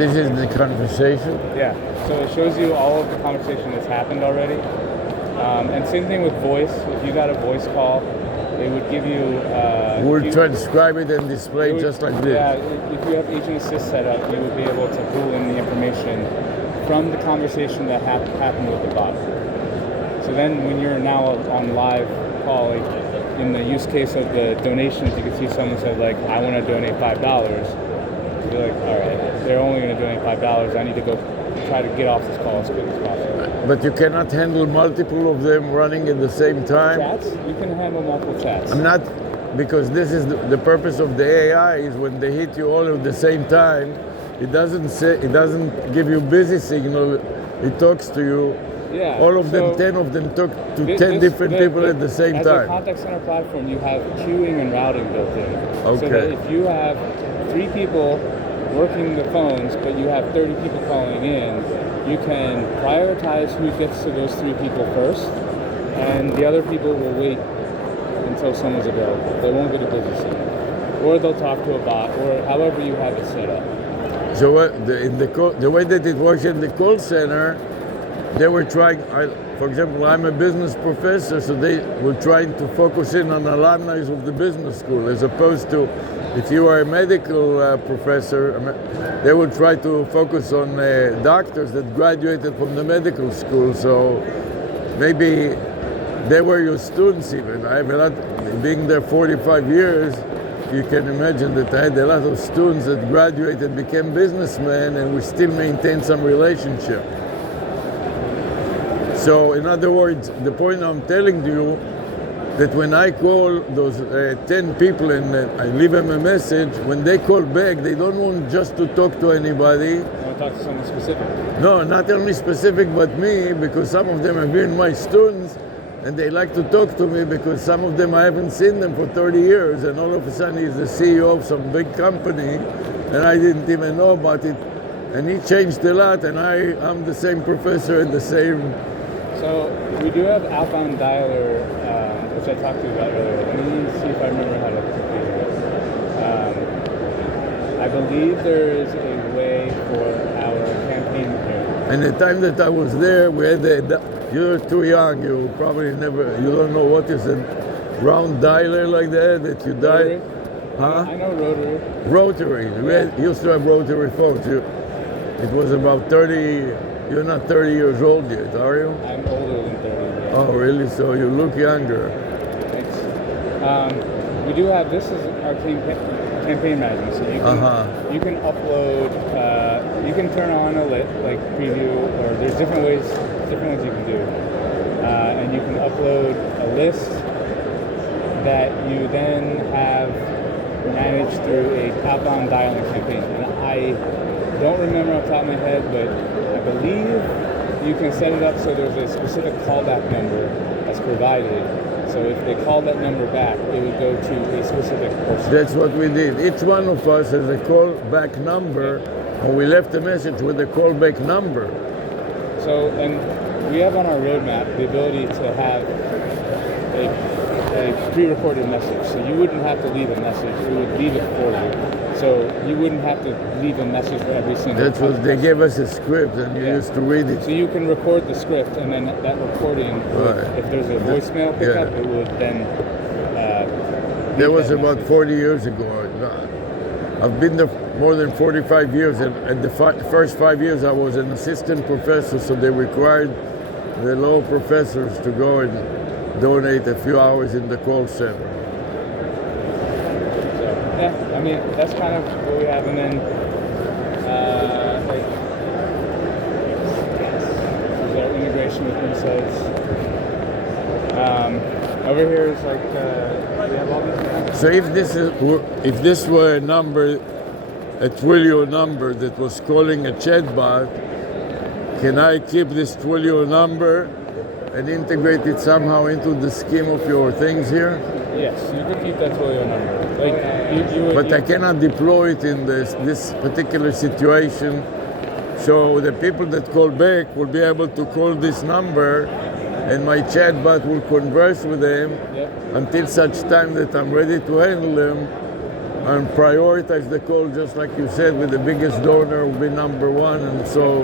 This is the conversation? Yeah. So it shows you all of the conversation that's happened already. And same thing with voice. If you got a voice call, it would give you... we'll transcribe it and display it just like this. Yeah, if you have Agent Assist set up, you would be able to pull in the information from the conversation that happened with the bot. So then when you're now on live call, like in the use case of the donations, you can see someone said like, I want to donate $5. You're like, all right, they're only going to donate $5. I need to go try to get off this call as quick as possible. But you cannot handle multiple of them running at the same time? Chats? You can handle multiple chats. I'm not, because this is the purpose of the AI is when they hit you all at the same time, it doesn't give you busy signal, it talks to you. Yeah, all of them, 10 of them talk to 10 different people at the same time. As a contact center platform, you have queuing and routing built in. Okay. So that if you have 3 people working the phones, but you have 30 people calling in, you can prioritize who gets to those 3 people first, and the other people will wait until someone's available. They won't get a busy signal. Or they'll talk to a bot, or however you have it set up. So the way that it works in the call center, they were trying, for example, I'm a business professor, so they were trying to focus in on alumni of the business school, as opposed to if you are a medical professor, they would try to focus on doctors that graduated from the medical school. So maybe they were your students even. I have a lot, being there 45 years, you can imagine that I had a lot of students that graduated, became businessmen, and we still maintain some relationship. So in other words, the point I'm telling you, that when I call those 10 people and I leave them a message, when they call back, they don't want just to talk to anybody. You want to talk to someone specific? No, not only specific, but me, because some of them have been my students, and they like to talk to me because some of them I haven't seen them for 30 years, and all of a sudden he's the CEO of some big company, and I didn't even know about it. And he changed a lot, and I'm the same professor and the same... So we do have outbound dialer, which I talked to you about earlier. Let me see if I remember how to configure it. I believe there is a way for our campaign here. And the time that I was there, we had you're too young, you probably you don't know what is a round dialer like that you dial. Huh? I know rotary. Rotary. We used to have rotary phones. It was about 30, you're not 30 years old yet, are you? I'm older than 30. Oh, really? So you look younger. Thanks. We do have, this is our campaign management. So you can upload, you can turn on a lit, like preview, or there's different ways you can do. And you can upload a list that you then have managed through a outbound dialing campaign. And I don't remember off the top of my head, but I believe you can set it up so there's a specific callback number that's provided. So if they call that number back, it would go to a specific person. That's what we did. Each one of us has a callback number, and we left a message with a callback number. So, and we have on our roadmap the ability to have a pre-recorded message. So you wouldn't have to leave a message. We would leave it for you. So you wouldn't have to leave a message for every single That's what they gave us a script, and you used to read it. So you can record the script, and then that recording, if there's a voicemail pickup, it would then. That was about 40 years ago. I've been there more than 45 years, and the first 5 years I was an assistant professor, so they required the law professors to go and donate a few hours in the call center. Yeah, I mean, that's kind of what we have, and then there's our integration with Insights. Over here is like, we have all these. So if this were a number, a Twilio number that was calling a chatbot, can I keep this Twilio number and integrate it somehow into the scheme of your things here? Yes, you could keep that Twilio number. But I cannot deploy it in this particular situation. So the people that call back will be able to call this number, and my chatbot will converse with them until such time that I'm ready to handle them. and prioritize the call, just like you said, with the biggest donor will be number one, and so.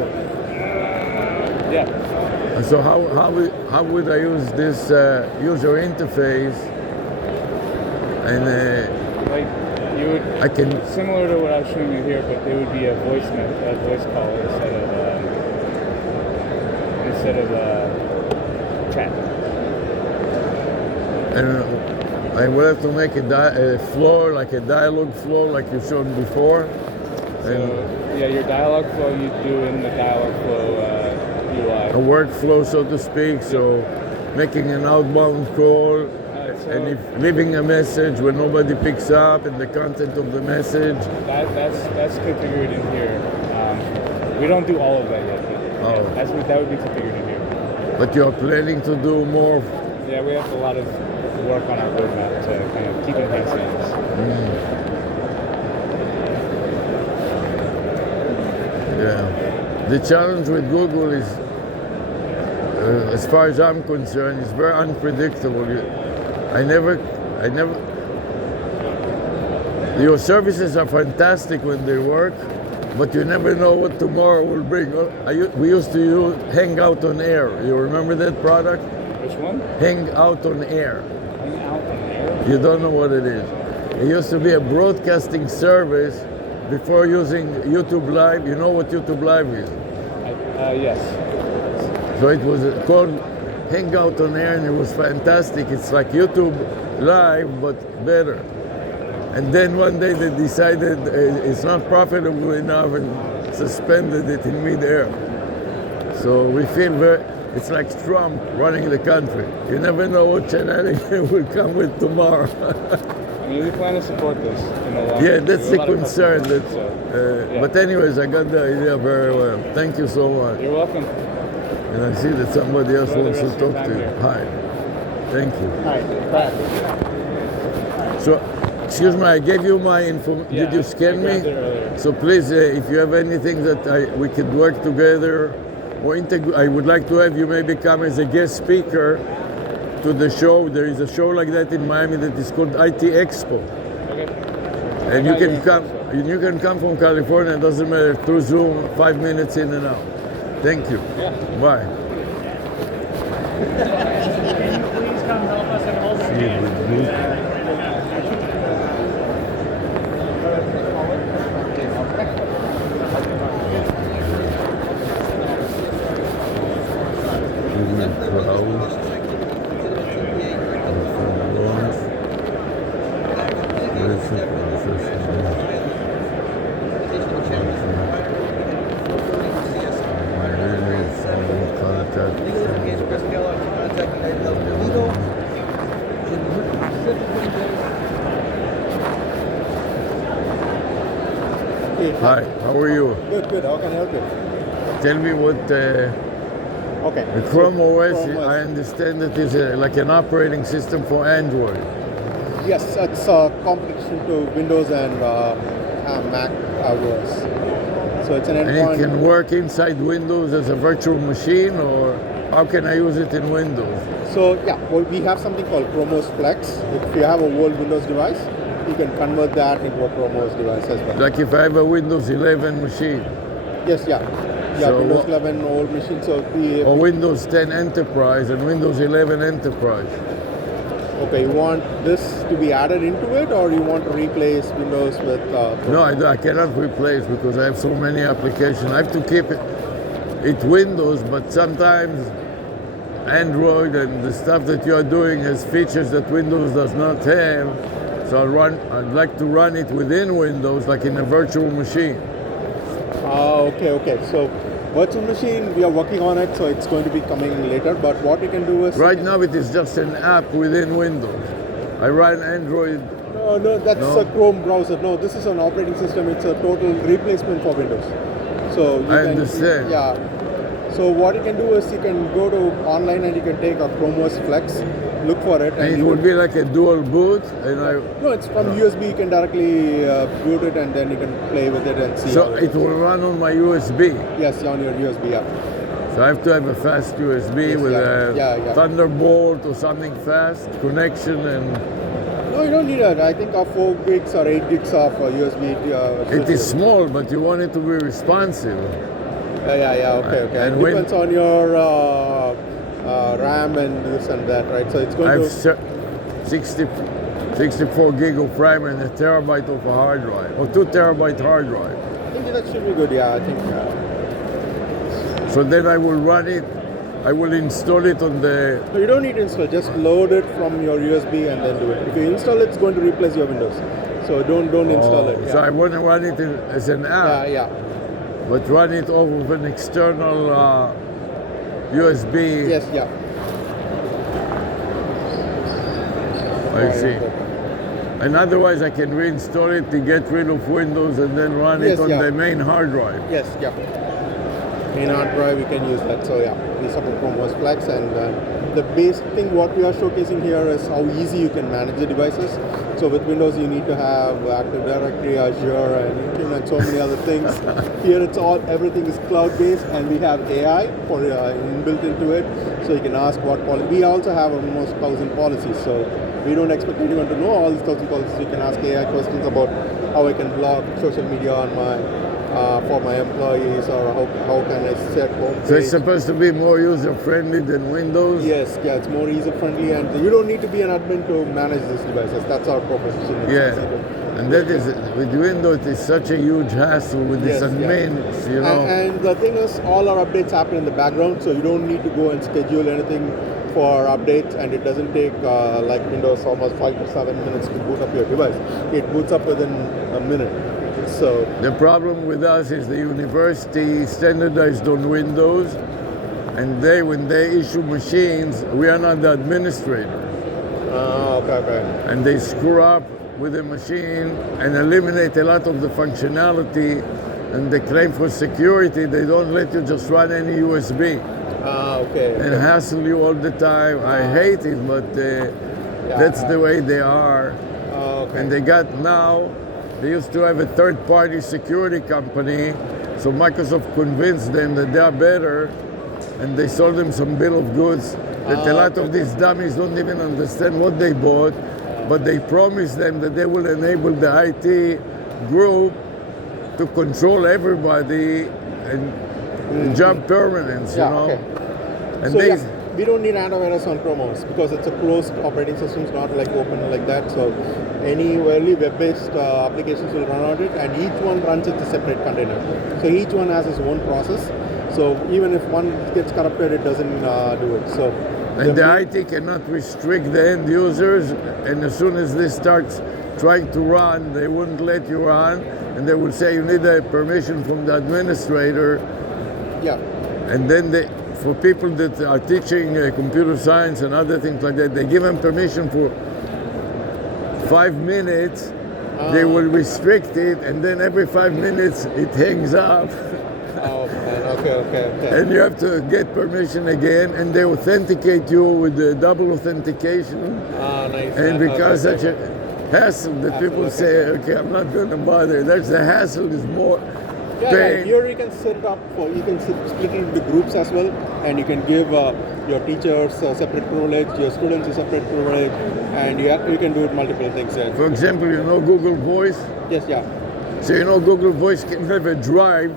Yeah. And so how would I use this user interface? And Like you would. I can. Similar to what I was showing you here, but it would be a voice call instead of chat. And I will have to make a flow, like a dialogue flow, like you showed before. So yeah, your dialogue flow you do in the dialogue flow UI. A workflow, so to speak. So making an outbound call, and if leaving a message when nobody picks up, and the content of the message. That's configured in here. We don't do all of that yet. Oh. That would be configured in here. But you're planning to do more. Yeah, we have a lot of work on our roadmap to kind of keep enhancing this. Yeah. The challenge with Google is, as far as I'm concerned, it's very unpredictable. Your services are fantastic when they work, but you never know what tomorrow will bring. We used to use Hang Out on Air. You remember that product? Which one? Hang Out on Air. Hang Out on Air? You don't know what it is. It used to be a broadcasting service before using YouTube Live. You know what YouTube Live is? Yes. So it was called Hang Out on Air, and it was fantastic. It's like YouTube Live, but better. And then one day they decided it's not profitable enough and suspended it in mid-air. So we feel it's like Trump running the country. You never know what shenanigan will come with tomorrow. I mean, we plan to support this in the long Yeah, that's the concern. Yeah. But anyways, I got the idea very well. Thank you so much. You're welcome. And I see that somebody else wants to talk to you. Here. Hi. Thank you. Hi. Bye. So, excuse me, I gave you my info. Yeah, Did you scan I me? grabbed it earlier. So please, if you have anything that we could work together, or I would like to have you maybe come as a guest speaker to the show. There is a show like that in Miami that is called IT Expo. Okay. And you can come. You can come from California. It doesn't matter, through Zoom, 5 minutes in and out. Thank you. Yeah. Bye. Can you please come help us and hold our Hi, how are you? Good. How can I help you? Tell me what Okay. the Chrome OS, Chrome I understand that is like an operating system for Android. Yes, it's a competition to Windows and Mac OS. So it's an And endpoint. it can work inside Windows as a virtual machine, or how can I use it in Windows? So yeah, well, we have something called Chromos Flex. If you have a old Windows device, you can convert that into a Chromos device as well. Like if I have a Windows 11 machine, Yes, yeah. Yeah, So Windows what- 11 old machine. So or Windows 10 Enterprise and Windows 11 Enterprise. okay, you want this to be added into it, or you want to replace Windows with No, I cannot replace because I have so many applications. I have to keep it Windows, but sometimes Android and the stuff that you are doing has features that Windows does not have. So I'd like to run it within Windows, like in a virtual machine. Okay. So virtual machine, we are working on it, so it's going to be coming later. But what you can do is Right now it is just an app within Windows. I run Android. No, that's No? a Chrome browser. No, this is an operating system. It's a total replacement for Windows. So you I can, understand. Yeah. So what you can do is you can go to online and you can take a Chromos Flex, look for it, And it you would be like a dual boot, and no, it's from USB. You can directly boot it and then you can play with it and see. so how it will run on my USB. Yes, on your USB. Yeah. So I have to have a fast USB Yes, with yeah. a Yeah. Thunderbolt or something fast connection, and No, you don't need it. I think 4 gigs or 8 gigs of USB. It is small, but you want it to be responsive. Yeah. Okay. And It depends on your RAM and this and that, right? So it's I going have to. 64 gig of RAM and a terabyte of a hard drive, or 2 terabyte hard drive. I think that should be good. Yeah, I think. So then I will run it. I will install it on the. No, you don't need to install. Just load it from your USB and then do it. If you install it, it's going to replace your Windows. So don't install it. Yeah. So I want to run it as an app, Yeah. but run it off of an external USB. Yes. Yeah. I see. And otherwise, I can reinstall it to get rid of Windows and then run it Yes, on yeah. the main hard drive. Yes. Yeah. In hard drive, we can use that. So yeah, we support Chrome OS Flex, and the basic thing what we are showcasing here is how easy you can manage the devices. So with Windows, you need to have Active Directory, Azure, and Intune, and so many other things. Here, everything is cloud-based, and we have AI for inbuilt into it. So you can ask what policy. We also have almost 1,000 policies. So we don't expect anyone to know all these 1,000 policies. You can ask AI questions about how I can block social media on my for my employees, or how can I set home page. So it's supposed to be more user-friendly than Windows? Yes, yeah, it's more user-friendly, and you don't need to be an admin to manage these devices. That's our proposition. It's Yeah. easy to- And that is, with Windows, it's such a huge hassle with these Yes, yeah. admins, you know. And the thing is, all our updates happen in the background, so you don't need to go and schedule anything for updates, and it doesn't take like Windows almost 5 to 7 minutes to boot up your device. It boots up within a minute. So The problem with us is the university standardized on Windows, and when they issue machines, we are not the administrator. okay. And they screw up with the machine and eliminate a lot of the functionality, and they claim for security. They don't let you just run any USB Okay. and hassle you all the time. I hate it, but that's the way they are. Okay. And they used to have a third-party security company, so Microsoft convinced them that they are better, and they sold them some bill of goods that a lot of these dummies don't even understand what they bought, but they promised them that they will enable the IT group to control everybody and jump permanence, you know. Okay. And So they, yeah, we don't need antivirus on Chrome OS because it's a closed operating system. It's not like open like that. So any only web-based applications will run on it, and each one runs it a separate container. So each one has its own process. So even if one gets corrupted, it doesn't do it. So and the IT cannot restrict the end users, and as soon as this starts trying to run, they wouldn't let you run, and they will say you need a permission from the administrator. yeah. And then for people that are teaching computer science and other things like that, they give them permission for 5 minutes. They will restrict it, and then every 5 minutes it hangs up. Oh man. Okay. And you have to get permission again, and they authenticate you with the double authentication. Nice. And because okay. such a hassle that people say, okay, I'm not going to bother. That's the hassle is more pain. Here you can set it up you can split it into groups as well, and you can give your teachers a separate privilege, your students a separate privilege, and you can do multiple things there. For example, you know Google Voice? Yes, yeah. So you know Google Voice can have a drive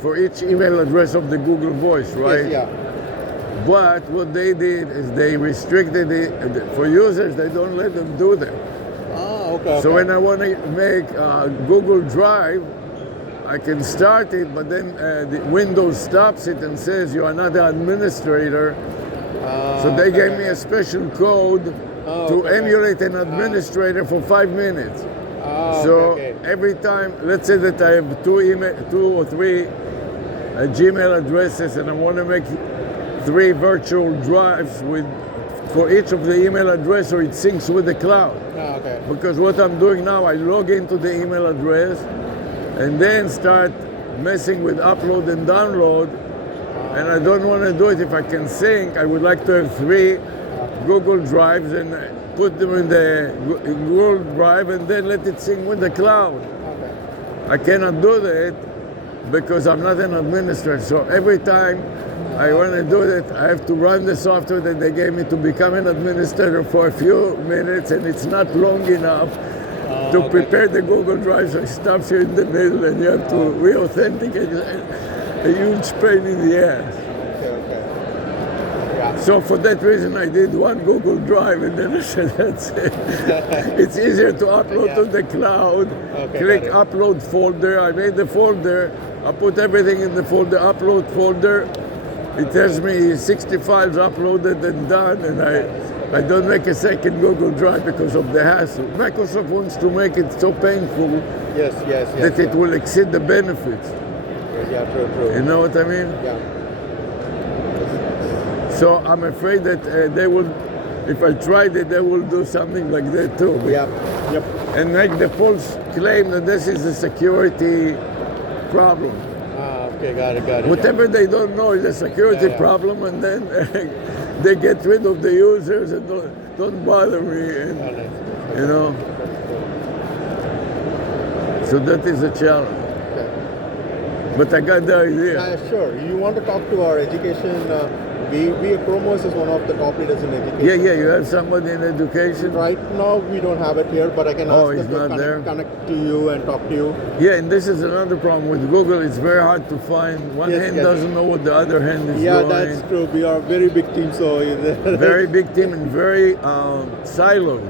for each email address of the Google Voice, right? Yes, yeah. But what they did is they restricted it for users. They don't let them do that. Okay. So when I want to make Google Drive, I can start it, but then the Windows stops it and says you are not the administrator. So they gave me a special code to emulate an administrator for 5 minutes. So every time, let's say that I have 2 or 3 Gmail addresses, and I want to make 3 virtual drives for each of the email address, so it syncs with the cloud. Okay. Because what I'm doing now, I log into the email address and then start messing with upload and download. And I don't want to do it if I can sync. I would like to have 3 Google Drives and put them in the Google Drive and then let it sync with the cloud. Okay. I cannot do that because I'm not an administrator. So every time I want to do it, I have to run the software that they gave me to become an administrator for a few minutes, and it's not long enough to prepare the Google Drive, so it stops you in the middle, and you have to re-authenticate. A huge pain in the ass. Okay. Yeah. So for that reason, I did one Google Drive, and then I said, that's it. It's easier to upload to the cloud. Okay, Click got it. upload folder. I made the folder. I put everything in the folder, upload folder. It tells me 60 files uploaded and done, and I don't make a second Google Drive because of the hassle. Microsoft wants to make it so painful Yes. that it will exceed the benefits. Yeah, true. You know what I mean? Yeah. So I'm afraid that they will, if I tried it, they will do something like that too. Yep. And make the false claim that this is a security problem. Okay, got it. Whatever they don't know is a security problem, and then they get rid of the users and don't bother me. And, you know. So that is a challenge. Okay. But I got the idea. Sure. You want to talk to our education? We at Chromos is one of the top leaders in education. Yeah. You have somebody in education. Right now we don't have it here, but I can ask he's them not to there. connect to you and talk to you. Yeah, and this is another problem with Google. It's very hard to find. One hand doesn't know what the other hand is doing. Yeah, that's true. We are a very big team, so Very big team and very siloed.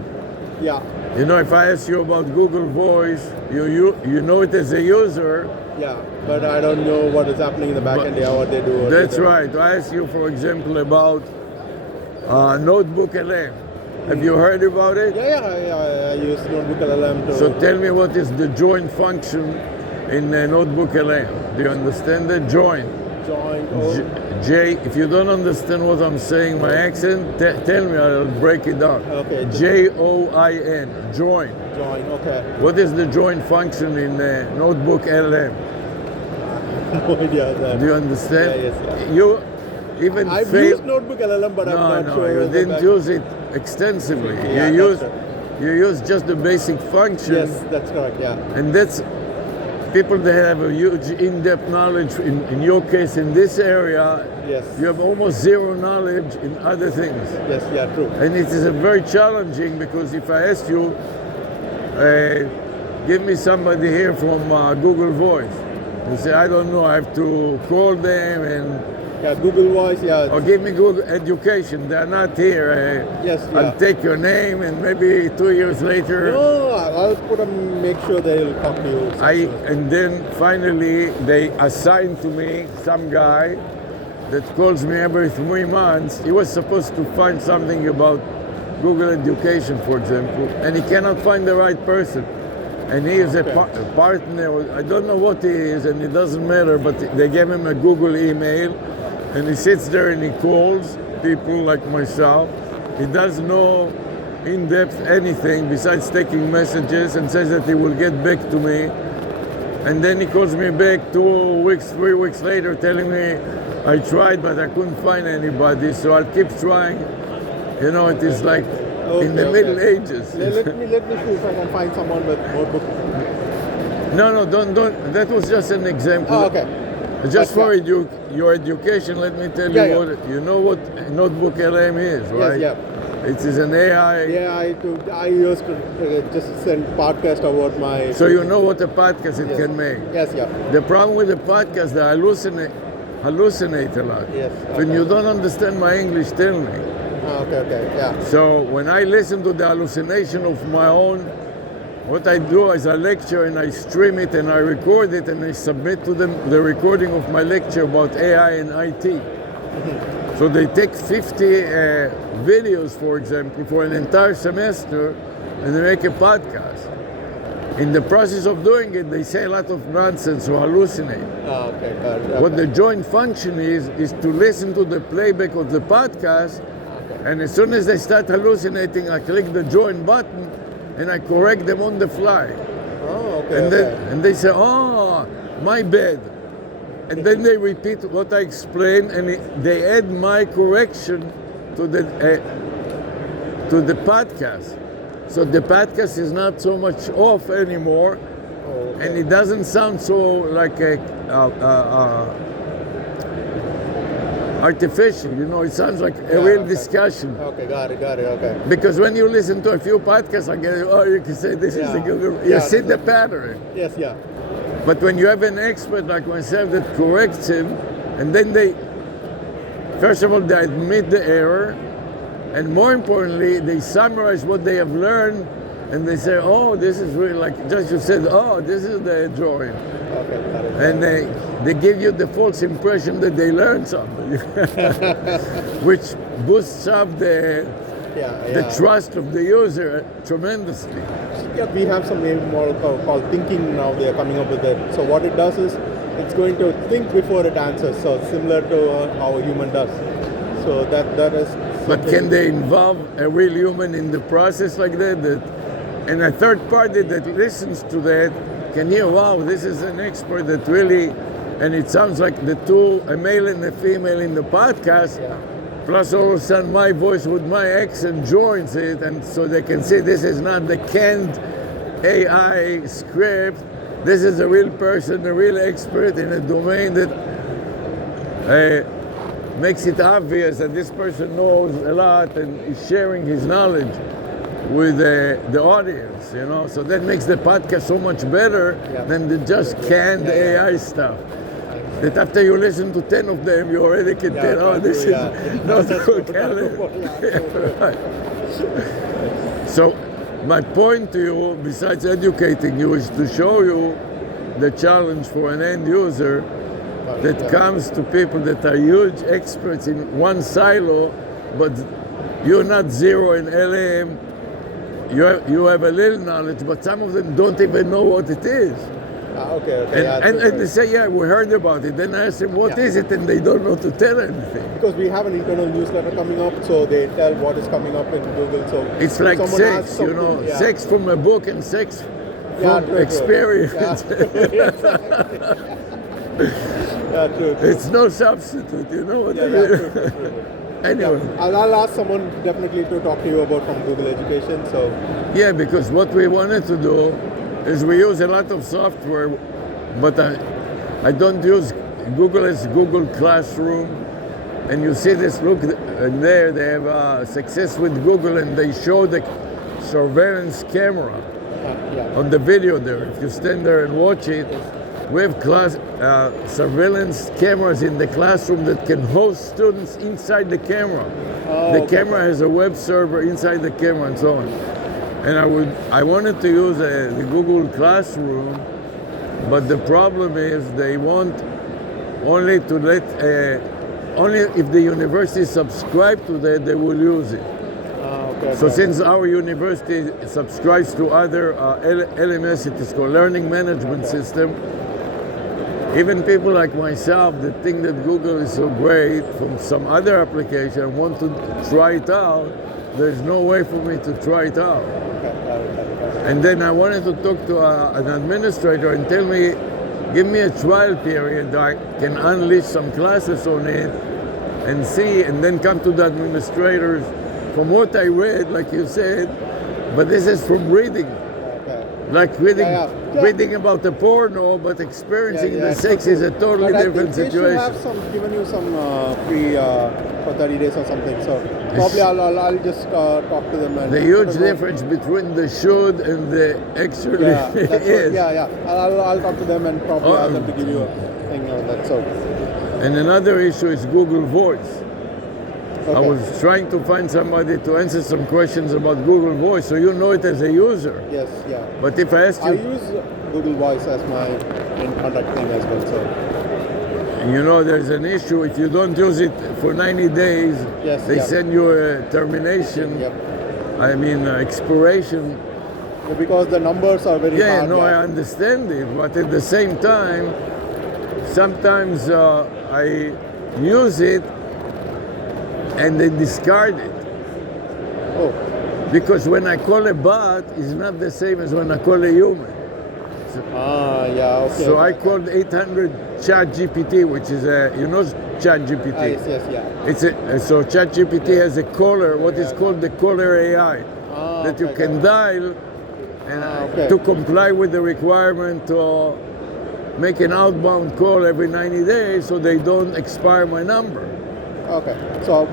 Yeah. You know, if I ask you about Google Voice, you know it as a user. Yeah, but I don't know what is happening in the back end, what they do. That's right. I ask you, for example, about Notebook LM. Have you heard about it? Yeah. I use Notebook LLM to. So tell me, what is the join function in Notebook LM? Do you understand the join? Join. J. If you don't understand what I'm saying, my accent, tell me. I'll break it down. Okay. JOIN. Join. Join. Okay. What is the join function in Notebook LM? No idea of that. Do you understand? Yes. You even I've fail- used Notebook LLM, but I'm not sure. you didn't use it extensively. Yeah, you that's use just the basic function. Yes, that's correct. Yeah. And that's people that have a huge in-depth knowledge. In your case, in this area, Yes. you have almost zero knowledge in other things. Yes. Yeah. True. And it is a very challenging, because if I ask you, give me somebody here from Google Voice, you say, I don't know, I have to call them, and Yeah. Google Voice. Yeah. or give me Google Education, they're not here. Yes. Yeah. I'll take your name, and maybe 2 years later, No, I'll put them. Make sure they'll come to you. and then finally they assign to me some guy that calls me every 3 months. He was supposed to find something about Google Education, for example, and he cannot find the right person. And he is a partner, I don't know what he is, and it doesn't matter, but they gave him a Google email, and he sits there and he calls people like myself. He does no in-depth anything besides taking messages, and says that he will get back to me. And then he calls me back 2 weeks, 3 weeks later, telling me, I tried, but I couldn't find anybody, so I'll keep trying. You know, it is like in the Middle Ages. Let me see if I can find someone with notebook. No, don't. That was just an example. Oh, okay. Just But, for your education, let me tell you what, you know what Notebook LM is, right? Yes. It is an AI. Yeah. I used to just send podcast about my. So you know what a podcast it Yes. can make. Yes. Yeah. The problem with the podcast, they hallucinate a lot. Yes. When you don't understand my English, tell me. Okay. Yeah. So when I listen to the hallucination of my own, what I do is I lecture and I stream it and I record it and I submit to them the recording of my lecture about AI and IT. So they take 50 videos, for example, for an entire semester, and they make a podcast. In the process of doing it, they say a lot of nonsense or hallucinate. Okay. Good. What the joint function is to listen to the playback of the podcast, and as soon as they start hallucinating, I click the join button and I correct them on the fly. Oh, okay. And they say, oh, my bad. And then they repeat what I explained, and they add my correction to the podcast. So the podcast is not so much off anymore, Oh, okay. and it doesn't sound so like a artificial. You know, it sounds like a real okay. discussion. Okay, got it, okay. Because when you listen to a few podcasts, you can say this is the Google. You Yeah, see the pattern. Yes, yeah. But when you have an expert like myself that corrects him, and then first of all, they admit the error, and more importantly, they summarize what they have learned, and they say, oh, this is really like, just you said, oh, this is the drawing. Okay, got it. And they give you the false impression that they learned something, which boosts up the trust of the user tremendously. Yeah, we have some name model called thinking now. They are coming up with it. So what it does is it's going to think before it answers. So similar to how a human does. So that is. But can they involve a real human in the process like that? And a third party that listens to that can hear, wow, this is an expert that really, and it sounds like the two, a male and a female in the podcast, plus all of a sudden my voice with my accent joins it, and so they can see this is not the canned AI script, this is a real person, a real expert in a domain that makes it obvious that this person knows a lot and is sharing his knowledge with the audience, you know. So that makes the podcast so much better than the just canned AI stuff. That after you listen to 10 of them, you already can tell, oh, this is not good. Right. So my point to you, besides educating you, is to show you the challenge for an end user that comes to people that are huge experts in one silo, but you're not zero in LM. You have a little knowledge, but some of them don't even know what it is. Okay. And they say, yeah, we heard about it. Then I ask them, what is it? And they don't know to tell anything. Because we have an internal newsletter coming up, so they tell what is coming up in Google. So it's like sex, you know, sex from a book and sex from experience. True. It's no substitute, you know what I mean? True. Anyway. I'll ask someone definitely to talk to you about from Google Education. So yeah, because what we wanted to do is we use a lot of software, but I don't use Google as Google Classroom. And you see this, look there, they have success with Google, and they show the surveillance camera on the video there. If you stand there and watch it, we have surveillance cameras in the classroom that can host students inside the camera. The camera has a web server inside the camera and so on. And I wanted to use the Google Classroom, but the problem is they want only to only if the university subscribe to that, they will use it. So since our university subscribes to other LMS, it is called Learning Management System, even people like myself that think that Google is so great from some other application want to try it out, there's no way for me to try it out. And then I wanted to talk to an administrator and tell me, give me a trial period, I can unleash some classes on it and see, and then come to the administrators. From what I read, like you said, but this is from reading. Like reading about the porno, but experiencing the sex is a totally different situation. I think have given you some free for 30 days or something. So probably I'll just talk to them. And the huge difference between the should and the actually is. I'll talk to them and probably ask them to give you a thing on that. So. And another issue is Google Voice. I was trying to find somebody to answer some questions about Google Voice, so you know it as a user. Yes, But if I asked you... I use Google Voice as my in-contact thing as well, so... You know, there's an issue. If you don't use it for 90 days, they send you a termination, expiration. Because the numbers are very hard. I understand it, but at the same time, sometimes I use it and they discard it. Because when I call a bot, it's not the same as when I call a human. So I called 800 ChatGPT, which is ChatGPT. So ChatGPT has a caller, what is called the caller AI, that you can dial, and Okay. to comply with the requirement to make an outbound call every 90 days so they don't expire my number. Okay. So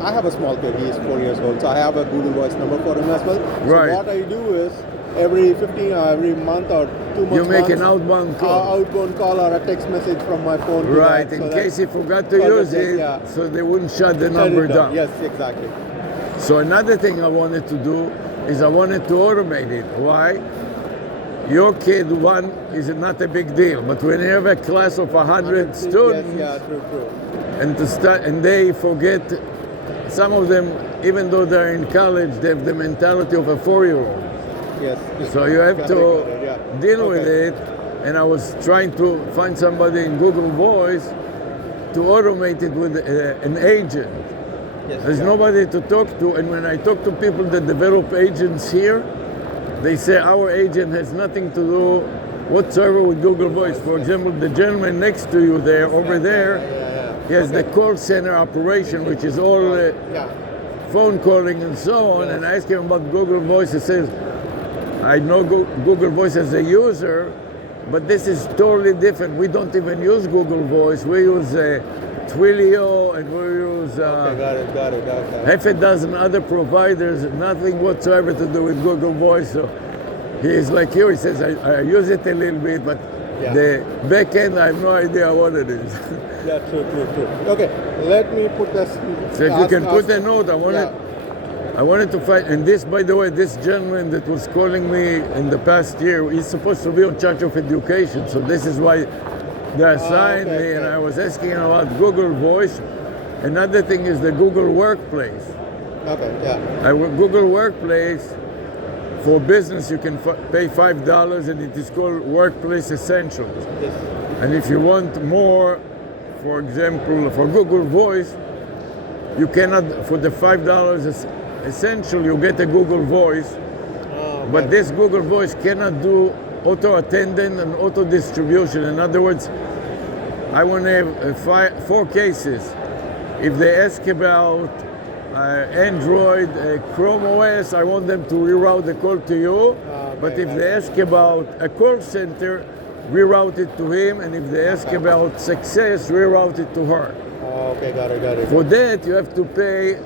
I have a small kid. He's 4 years old. So I have a Google Voice number for him as well. Right. So what I do is every 15, every month or 2 months. You make an once, outbound call. outbound call or a text message from my phone. to Right, that, in so case that- he forgot to so use that- it, yeah. so they wouldn't shut the Shut number it down. Yes, exactly. So another thing I wanted to do is I wanted to automate it. Why? Your kid, one, is not a big deal, but when you have a class of 100 students, Yes, yeah, true. and to start, and they forget, some of them, even though they're in college, they have the mentality of a 4-year-old. Yes. So you have to Yeah. deal with Okay. it, and I was trying to find somebody in Google Voice to automate it with an agent. Yes, There's yeah. nobody to talk to, and when I talk to people that develop agents here, they say our agent has nothing to do whatsoever with Google Voice. For example, the gentleman next to you there, over there, he has the call center operation, which is all Yeah. phone calling and so on, and I asked him about Google Voice. He says, I know Google Voice as a user, but this is totally different. We don't even use Google Voice. We use Twilio, and we use Okay, got it. half a dozen other providers, nothing whatsoever to do with Google Voice. So he is like you. He says, I use it a little bit, but Yeah. the back end, I have no idea what it is. Yeah, true. Okay, let me put this. So if you can put a note, I wanted to find, and this, by the way, this gentleman that was calling me in the past year, he's supposed to be in charge of education. So this is why they assigned me, okay. and I was asking him about Google Voice. Another thing is the Google Workplace. Okay, yeah. Google Workplace, for business, you can pay $5, and it is called Workplace Essentials. Yes. And if you want more, for example, for Google Voice, you cannot, for the $5 essential, you get a Google Voice, but this Google Voice cannot do auto attendant and auto distribution. In other words, I want to have 4 cases. If they ask about Android, Chrome OS, I want them to reroute the call to you. But if they ask about a call center, reroute it to him. And if they ask about success, reroute it to her. Okay, got it. For that, you have to pay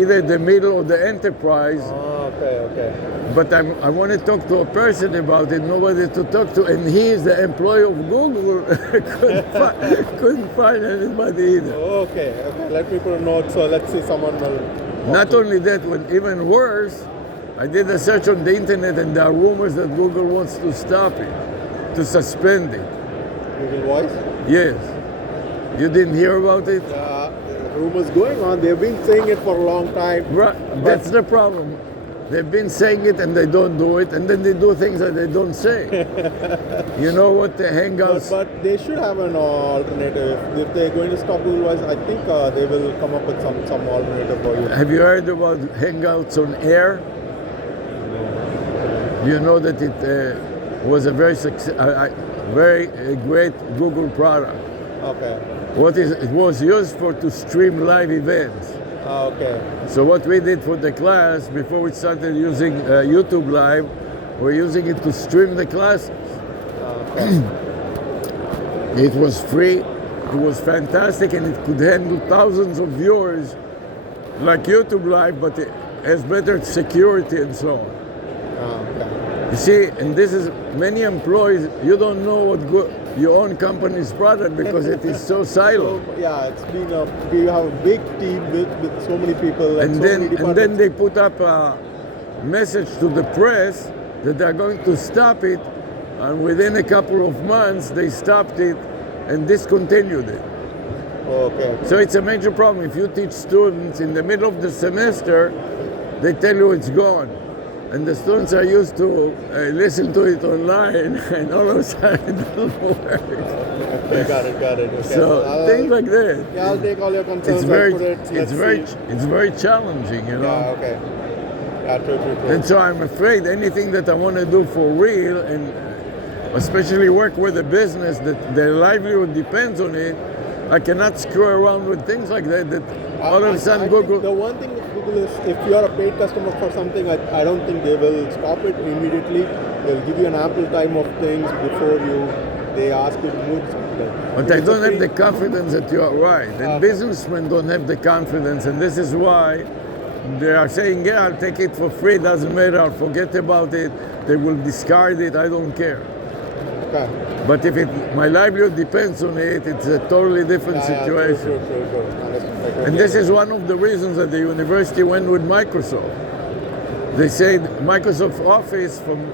either the middle or the enterprise. Okay. But I want to talk to a person about it, nobody to talk to, and he is the employee of Google. couldn't find anybody either. Okay. Let me put a note. So let's see someone will. Not only that, but even worse, I did a search on the internet, and there are rumors that Google wants to stop it, to suspend it. Google Voice. Yes. You didn't hear about it? Rumors going on. They've been saying it for a long time. Right. That's the problem. They've been saying it and they don't do it, and then they do things that they don't say. You know what the Hangouts? But they should have an alternative. If they're going to stop Google Voice, I think they will come up with some alternative for you. Have you heard about Hangouts on Air? You know that it was a very great Google product. Okay. It was used for to stream live events. Okay. So what we did for the class before we started using YouTube Live, we're using it to stream the classes. Okay. It was free, it was fantastic, and it could handle thousands of viewers like YouTube Live, but it has better security and so on. Okay. You see, and this is many employees, you don't know what your own company's product because it is so siloed. So, yeah, it's been you have a big team with so many people and so many And then departments. they put up a message to the press that they're going to stop it, and within a couple of months they stopped it and discontinued it. Okay. So it's a major problem. If you teach students in the middle of the semester, they tell you it's gone. And the students are used to listen to it online, and all of a sudden it doesn't work. Okay, got it. Okay. So things like that. Yeah, I'll take all your concerns. It's very, and put it, let's see. it's very challenging, you know. Yeah, okay. Yeah, true. And so I'm afraid anything that I want to do for real, and especially work with a business that their livelihood depends on it, I cannot screw around with things like that all of a sudden I think Google. the one thing with Google is if you are a paid customer for something, I don't think they will stop it immediately. They'll give you an ample time of things before they ask you to move something. But I don't have the confidence that you are right. And businessmen don't have the confidence, and this is why they are saying, yeah, I'll take it for free, doesn't matter, I'll forget about it, they will discard it, I don't care. Okay. But if my livelihood depends on it, it's a totally different situation. True. And this is one of the reasons that the university went with Microsoft. They said Microsoft Office from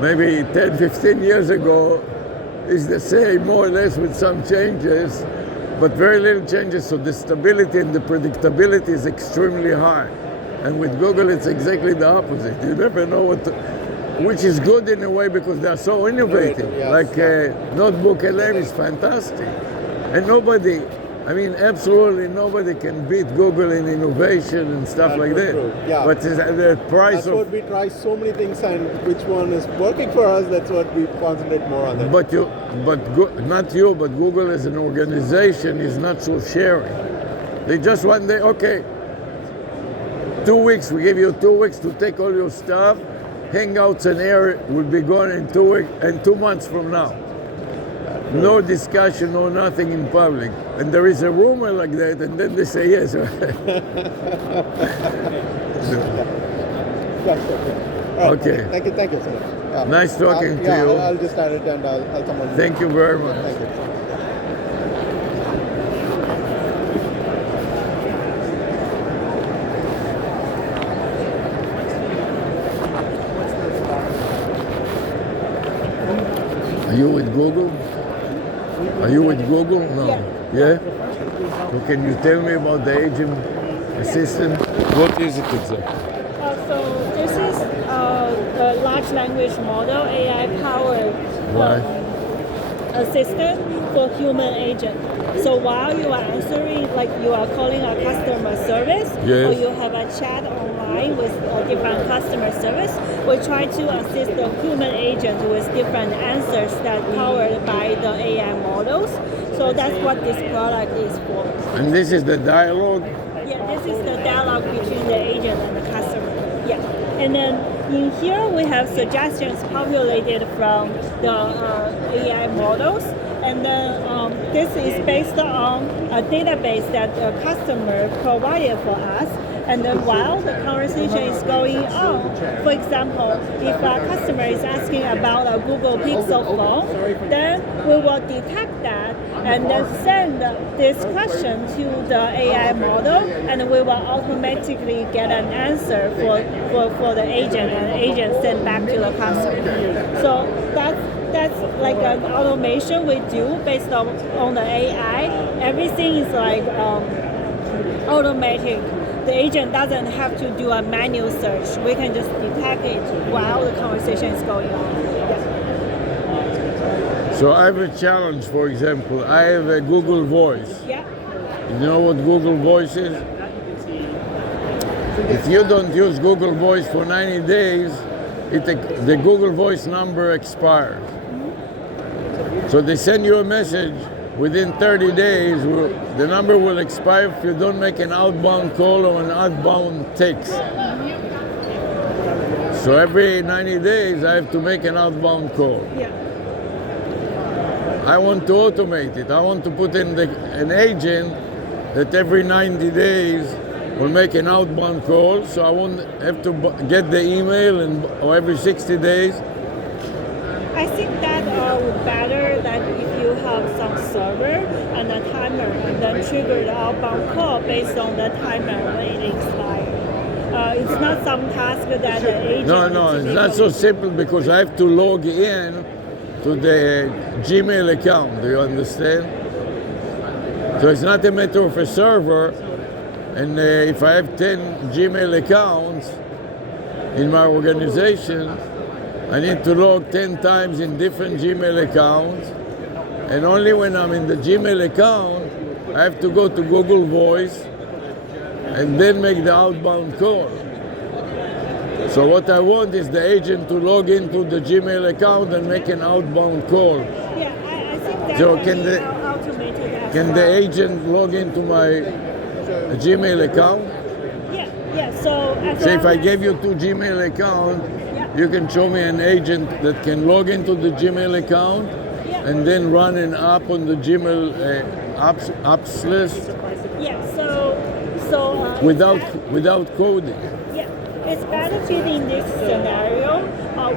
maybe 10, 15 years ago is the same, more or less, with some changes, but very little changes, so the stability and the predictability is extremely high. And with Google, it's exactly the opposite. You never know which is good in a way because they're so innovative. Yes. Like Notebook LM is fantastic. And nobody, absolutely nobody can beat Google in innovation and stuff like that. True. Yeah. But the price That's what we try so many things, and which one is working for us, that's what we concentrate more on. But Google as an organization is not so sharing. They just want, okay, 2 weeks, we give you 2 weeks to take all your stuff. Hangouts and Air will be gone in 2 weeks and 2 months from now. No discussion, no nothing in public. And there is a rumor like that, and then they say yes. Okay. Thank you so much. Nice talking to you. I'll just add it and I'll come on. Thank you very much. Thank you. Are you with Google? Are you with Google? No. Yeah? So can you tell me about the agent assistant? What is it exactly? So this is a large language model, AI-powered assistant for human agent. So while you are answering, like you are calling a customer service, Yes. or you have a chat online with a different customer service, we try to assist the human agent with different answers that powered by the AI models. So that's what this product is for. And this is the dialogue? Yeah, this is the dialogue between the agent and the customer. Yeah, and then in here we have suggestions populated from the AI models, and then this is based on a database that the customer provided for us. And then while the conversation is going on, for example, if a customer is asking about a Google Pixel phone, then we will detect that and then send this question to the AI model, and we will automatically get an answer for the agent, and the agent send back to the customer. So that's like an automation we do based on the AI. Everything is like automatic. The agent doesn't have to do a manual search. We can just detect it while the conversation is going on. Yeah. So I have a challenge, for example. I have a Google Voice. Yeah. You know what Google Voice is? If you don't use Google Voice for 90 days, the Google Voice number expires. So they send you a message, within 30 days, the number will expire if you don't make an outbound call or an outbound text. So every 90 days, I have to make an outbound call. Yeah. I want to automate it. I want to put in an agent that every 90 days will make an outbound call, so I won't have to get the email or every 60 days. I think that would better that if you have some server and a timer, and then trigger the outbound call based on the timer when it expires. It's not some task that the agent. No, it's not so simple because I have to log in to the Gmail account. Do you understand? So it's not a matter of a server. And if I have 10 Gmail accounts in my organization, I need to log 10 times in different Gmail accounts. And only when I'm in the Gmail account, I have to go to Google Voice and then make the outbound call. So what I want is the agent to log into the Gmail account and make an outbound call. Yeah, I think that So can be automated as can well. the agent log into my A Gmail account? Yeah. So as So if long I as- gave you 2 Gmail accounts, Yeah. you can show me an agent that can log into the Gmail account Yeah. and then run an app on the Gmail apps list Yeah. So without coding. Yeah, it's benefit in this scenario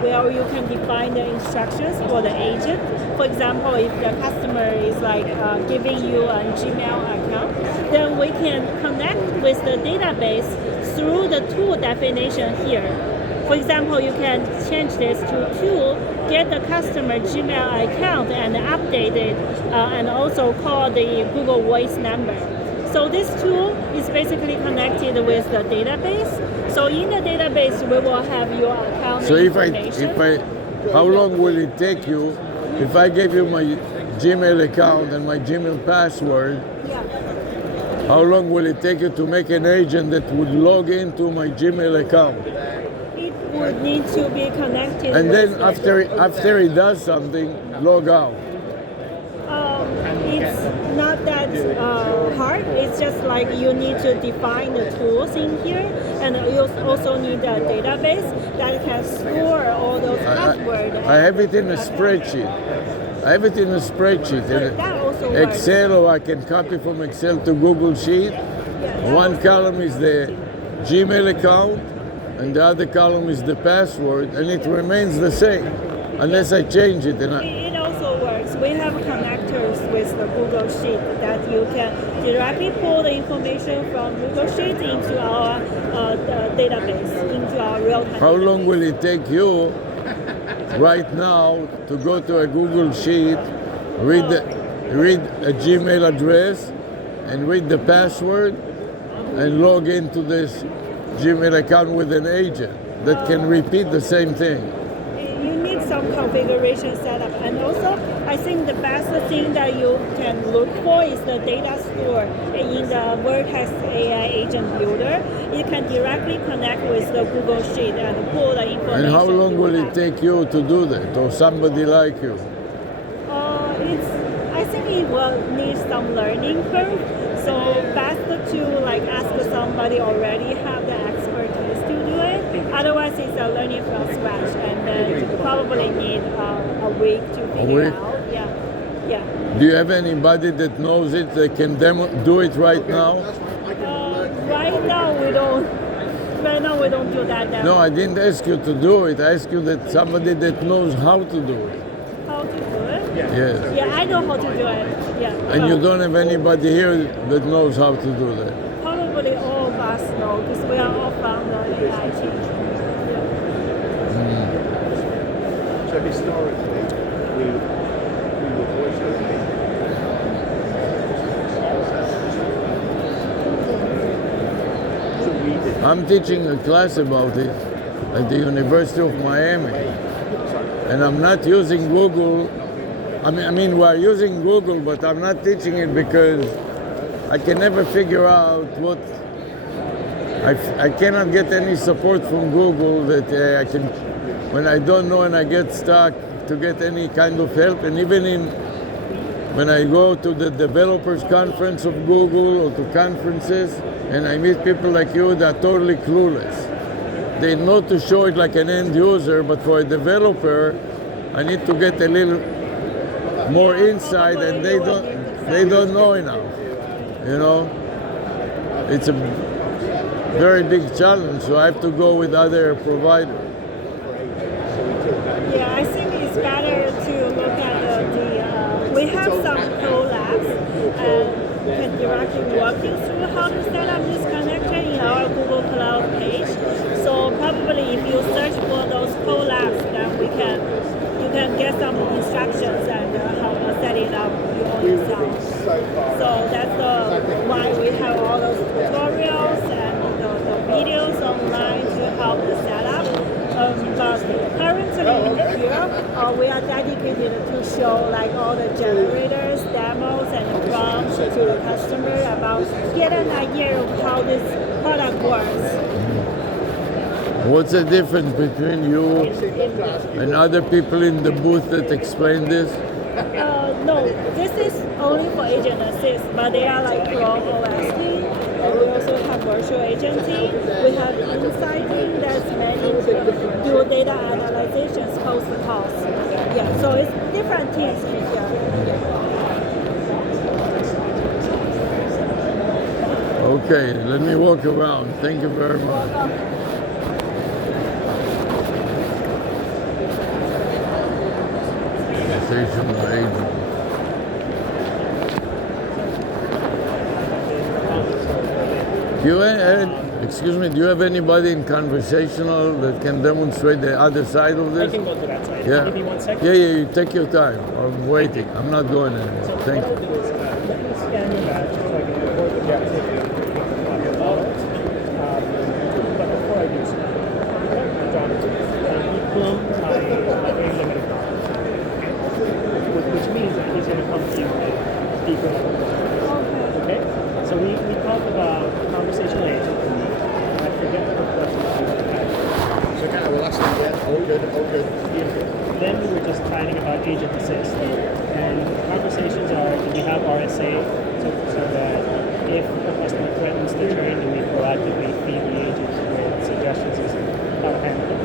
where you can define the instructions for the agent. For example, if the customer is like giving you a Gmail account, then we can connect with the database through the tool definition here. For example, you can change this to tool, get the customer Gmail account and update it, and also call the Google Voice number. So this tool is basically connected with the database. So in the database, we will have your account So information. how long will it take you if I gave you my Gmail account and my Gmail password? Yeah. How long will it take you to make an agent that would log into my Gmail account? It would need to be connected. And then with after he does something, log out. it's not that hard. It's just like you need to define the tools in here, and you also need a database that can store all those passwords. I have it in a spreadsheet. I have it in a spreadsheet. In That also works. Excel, or I can copy from Excel to Google Sheet. Yeah, One column is the Gmail account, and the other column is the password, and it remains the same unless I change it. It also works. We have connectors with the Google Sheet that you can directly pull the information from Google Sheet into our database, into our real-time How long database. will it take you right now to go to a Google Sheet, read a Gmail address, and read the password, and log into this Gmail account with an agent that can repeat the same thing? You need some configuration setup, and also I think the best thing that you can look for is the data store in the Vertex AI Agent Builder. You can directly connect with the Google Sheet and pull the information. And how long you will it have. take you to do that, or somebody like you? I think it will need some learning curve. So best to like ask somebody already have the expertise to do it. Otherwise, it's a learning from scratch, and then you probably need a week to figure week? out. Yeah. Do you have anybody that knows it, that can do it right now? Right now we don't do that. No, I didn't ask you to do it. I asked you that somebody that knows how to do it. How to do it? Yes. Yeah, I know how to do it. Yeah. And you don't have anybody here that knows how to do that. Probably all of us know because we are all from the AI team. So historically, we were voice over. So we did. I'm teaching a class about it at the University of Miami. And I'm not using Google. I mean, we're using Google, but I'm not teaching it because I can never figure out what. I cannot get any support from Google that I can, when I don't know and I get stuck, to get any kind of help. And even when I go to the developers conference of Google or to conferences and I meet people like you, they're totally clueless. They know to show it like an end user, but for a developer, I need to get a little more insight, and they don't know enough. You know, it's a very big challenge. So I have to go with other providers. Yeah, I think it's better to look at we have some collabs and can directly walk you through how to set up this connector in our Google Cloud page. So probably if you search for those collabs, then you can get some instructions and how to set it up yourself. So that's why we have all those tutorials and the videos online to help the setup. But currently here, we are dedicated to show like all the generators, demos, and prompts to the customer about get an idea of how this product works. What's the difference between you and other people in the booth that explain this? No, this is only for agent assist, but they are like Chrome OS, and we virtual agency. We have insighting that's managed do data analysis post calls. Yeah, so it's different teams in here. Okay, let me walk around. Thank you very much. Conversational agent. Do you excuse me, do you have anybody in conversational that can demonstrate the other side of I this? can go to that side. Yeah. Give me 1 second. Yeah, you take your time. I'm waiting. I'm not going anywhere. Thank What you. I'll do is, let me scan your badge so I can record the activity on your wallet. But before I do so, John, Plum, I very limited knowledge. Which means that he's going to come to you with deeper level questions. Okay? So we talked about conversational agents. I forget what questions we had. So kind of we'll ask them, yeah, all good, all good. Then we were just chatting about agent assist. And conversations are, do we have RSA so that if a customer threatens the train, do we proactively feed the agent with suggestions as to how to handle it?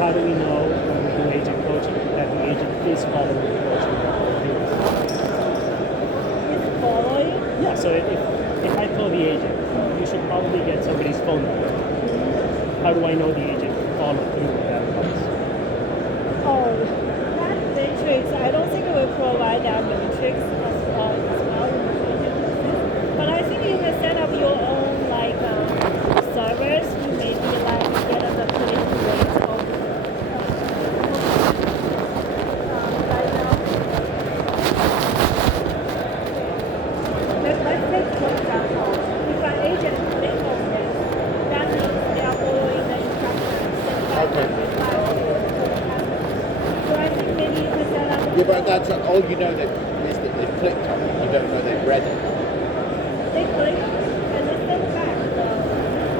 How do we know when we do agent coaching that the agent is following the coaching? Following? Yeah, so if I tell the agent, you should probably get somebody's phone number. How do I know the agent followed through with that advice? Oh, that matrix, I don't think we provide that matrix as well. But I think you can set up your own like servers to maybe like get the click rate of right now. Let's take for example, if an agent click on this, that means they are following the instructions. Okay. So I think maybe you can set up. Yeah, but that's all you know that is that they've clicked on it. You don't know they've read it. They click and they send back the.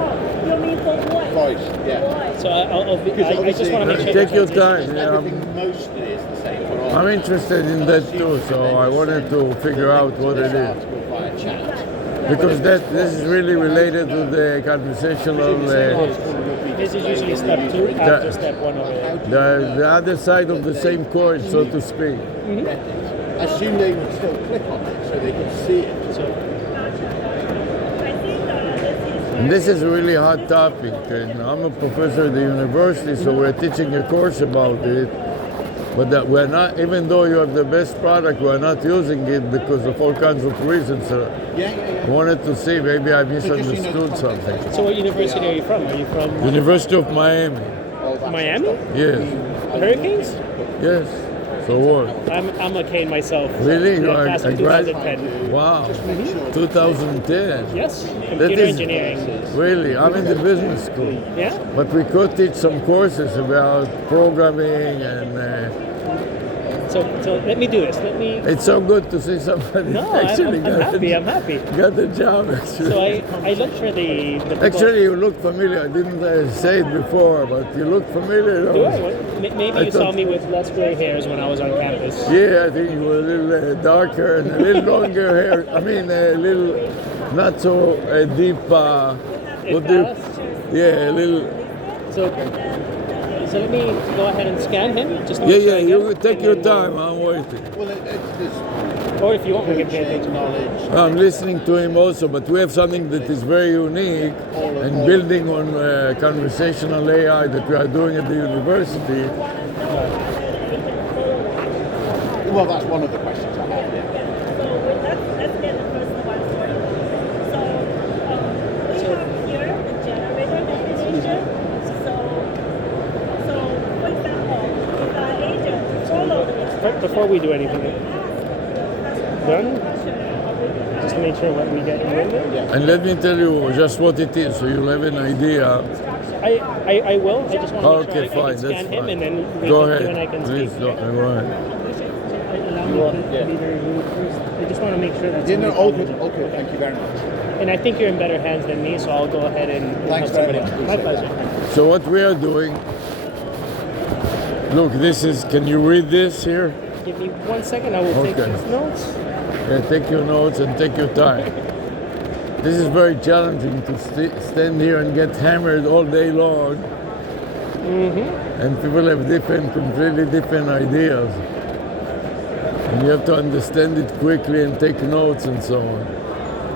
Oh, you mean for voice? Voice, yeah. Voice. So I just want to make sure Take the your translation- time. Yeah, Everything mostly is the same for all. I'm interested in that too, so I wanted to figure out what it is. Article via chat. Because this is really related to the conversational, This is usually step 2 after step 1 over there. the other side of the same coin, so to speak. Read it. Assume they would still click on it so they could see it. So I think this is. And this is a really hot topic, and I'm a professor at the university, so we're teaching a course about it. But that we're not, even though you have the best product, we're not using it because of all kinds of reasons. So I wanted to see, maybe I misunderstood something. So what university are you from? Are you from University of Miami. Miami? Yes, Hurricanes? yes. So what? I'm a cane myself. Really? You Yeah, are class a of graduate? 2010. Wow. 2010. Yes, That computer is- engineering. Really? I'm in the business school. Yeah? But we could teach some courses about programming and So let me do this. Let me. it's so good to see somebody No, actually I'm got, happy. I'm happy. got the job actually. So I looked for the people. Actually, you look familiar. I didn't say it before, but you look familiar. Do I? Maybe I you saw thought- me with less gray hairs when I was on campus. Yeah, I think you were a little darker and a little longer hair. I mean, a little not so deep. What do you? Yeah, a little. So let me go ahead and scan him. Just to Yeah, make sure yeah. I You get it, take and your then time. I'm waiting. Well, it's Or if you want, we can pay attention. knowledge. I'm listening to him also, but we have something that is very unique and building on conversational AI that we are doing at the university. Well, that's one of the questions I have. Yeah. So let's get the first one for you. So we have here the generator definition. So for example, if an agent follows the instructions, Before we do anything, done? Just to make sure what we get you in there. And let me tell you just what it is, so you'll have an idea. I will. I just want to make Okay, sure I fine, can scan that's him fine. and then we Go can, you and I ahead. can Please, speak. go ahead. Allow me to be very rude first. I just want to make sure that Yeah, no, somebody all follows good, it. all good. Thank you very much. And I think you're in better hands than me, so I'll go ahead and Thanks help very somebody much. else. My pleasure. So what we are doing, look, this is, can you read this here? Give me 1 second. I will take Okay. these notes. Yeah, take your notes and take your time. This is very challenging to stand here and get hammered all day long. And people have completely different ideas. And you have to understand it quickly and take notes and so on.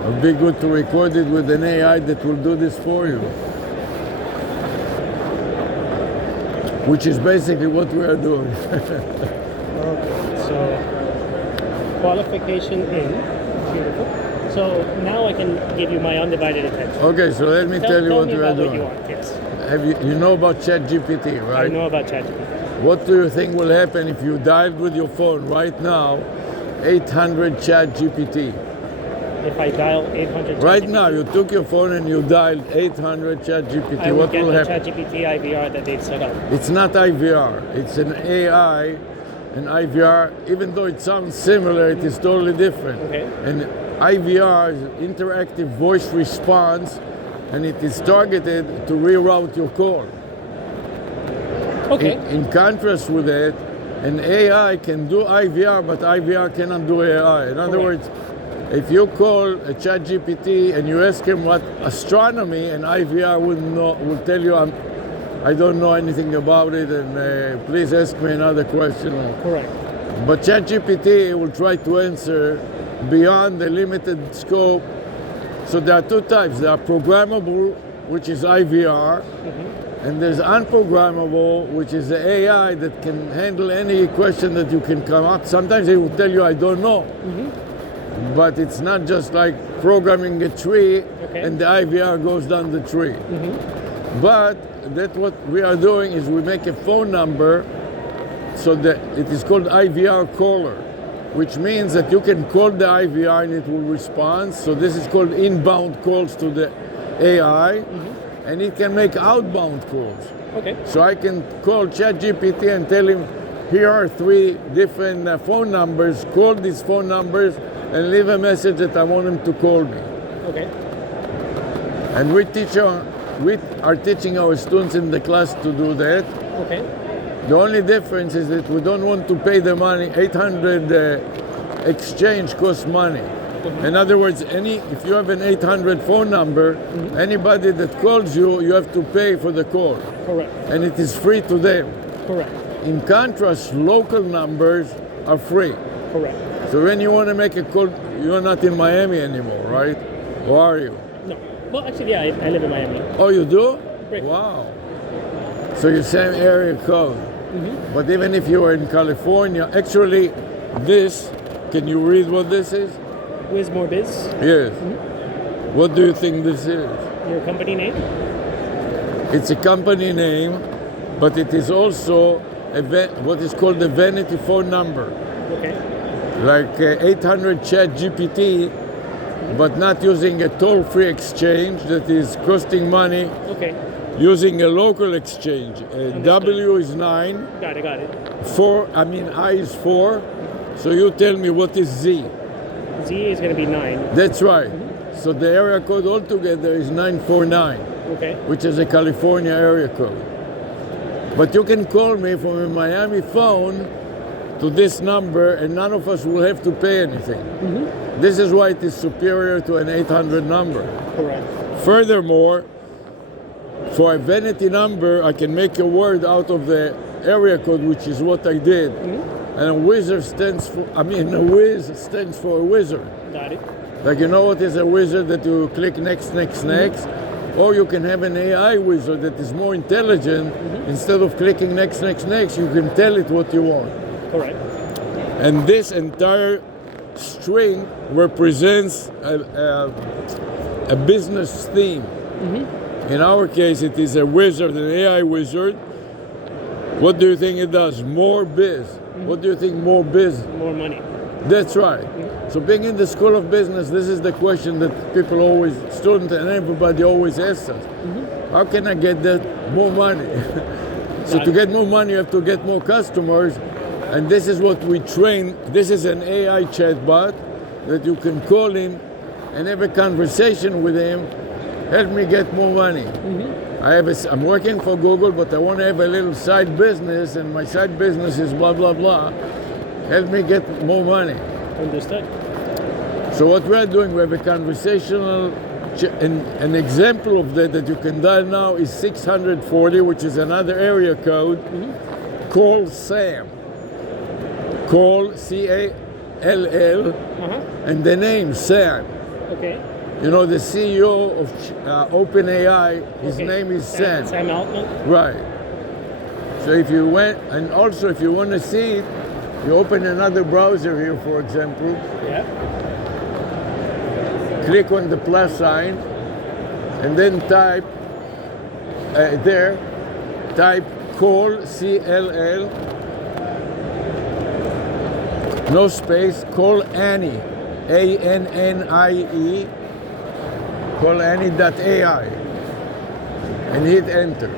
It'd be good to record it with an AI that will do this for you. Which is basically what we are doing. Okay, so qualification in, beautiful. So now I can give you my undivided attention. Okay, so let me tell you what we are What you doing. want, yes. You know about ChatGPT, right? I know about ChatGPT. What do you think will happen if you dialed with your phone right now 800 ChatGPT? If I dial 800 Right ChatGPT, now, you took your phone and you dialed 800 ChatGPT. I will What get will the happen? ChatGPT IVR that they've set up. It's not IVR. It's an AI. And IVR, even though it sounds similar, it is totally different. Okay. And IVR is interactive voice response, and it is targeted to reroute your call. Okay. In contrast with that, an AI can do IVR, but IVR cannot do AI. In other Correct. words, if you call a ChatGPT and you ask him what astronomy, and IVR will tell you, I don't know anything about it, and please ask me another question. Correct. But ChatGPT will try to answer beyond the limited scope. So there are two types. There are programmable, which is IVR, and there's unprogrammable, which is the AI that can handle any question that you can come up. Sometimes it will tell you, I don't know. But it's not just like programming a tree and the IVR goes down the tree. But that's what we are doing is we make a phone number so that it is called IVR caller, which means that you can call the IVR and it will respond. So this is called inbound calls to the AI, and it can make outbound calls. Okay. So I can call ChatGPT and tell him, here are 3 different phone numbers, call these phone numbers and leave a message that I want him to call me. Okay. And we are teaching our students in the class to do that. Okay. The only difference is that we don't want to pay the money. 800 exchange costs money. In other words, if you have an 800 phone number, anybody that calls you, you have to pay for the call. Correct. And it is free to them. Correct. In contrast, local numbers are free. Correct. So when you want to make a call, you're not in Miami anymore, right? Or are you? No. Well, actually, yeah, I live in Miami. Oh, you do? Right. Wow. So you're same area code. But even if you are in California, actually, can you read what this is? Wiz More Biz, Yes. What do you think this is? your company name? It's a company name, but it is also what is called a vanity phone number. Okay. Like 800 ChatGPT, but not using a toll-free exchange that is costing money, Okay. using a local exchange. W is 9, Got it. I is 4. So you tell me what is Z. Z is going to be 9. That's right. So the area code altogether is 949, Okay. which is a California area code. But you can call me from a Miami phone to this number and none of us will have to pay anything. This is why it is superior to an 800 number. Correct. Furthermore, for a vanity number, I can make a word out of the area code, which is what I did. And a whiz stands for a wizard. Got it. Like, you know what is a wizard that you click next? Or you can have an AI wizard that is more intelligent. Instead of clicking next, you can tell it what you want. Correct. And this entire string represents a business theme. In our case, it is a wizard, an AI wizard. What do you think it does? More biz. What do you think more biz? More money. That's right. So being in the School of Business, this is the question that people always, students and everybody always asks us. How can I get that more money? So to get more money, you have to get more customers. And this is what we train. This is an AI chatbot that you can call in and have a conversation with him. Help me get more money. I'm working for Google, but I want to have a little side business, and my side business is blah, blah, blah. Help me get more money. Understood. So what we're doing, we have a conversational an example of that you can dial now is 640, which is another area code. Call Sam. Call C-A-L-L, and the name Sam. Okay. You know, the CEO of OpenAI, his name is Sam. Sam Altman. Right. So if you went, and also if you want to see it, you open another browser here, for example, Yeah. click on the plus sign, and then type type call, C-L-L, no space, call Annie, A-N-N-I-E, call Annie.ai, and hit enter.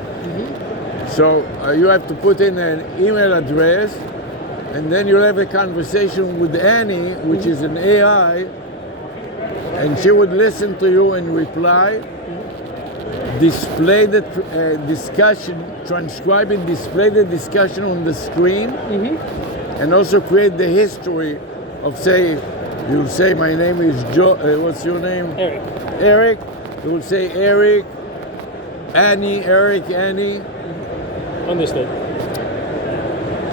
So you have to put in an email address, and then you'll have a conversation with Annie, which is an AI, and she would listen to you and reply, display the discussion, transcribe and display the discussion on the screen, and also create the history of, say, you'll say, my name is Joe, what's your name? Eric. Eric. You will say Eric, Annie, Eric, Annie. Understood.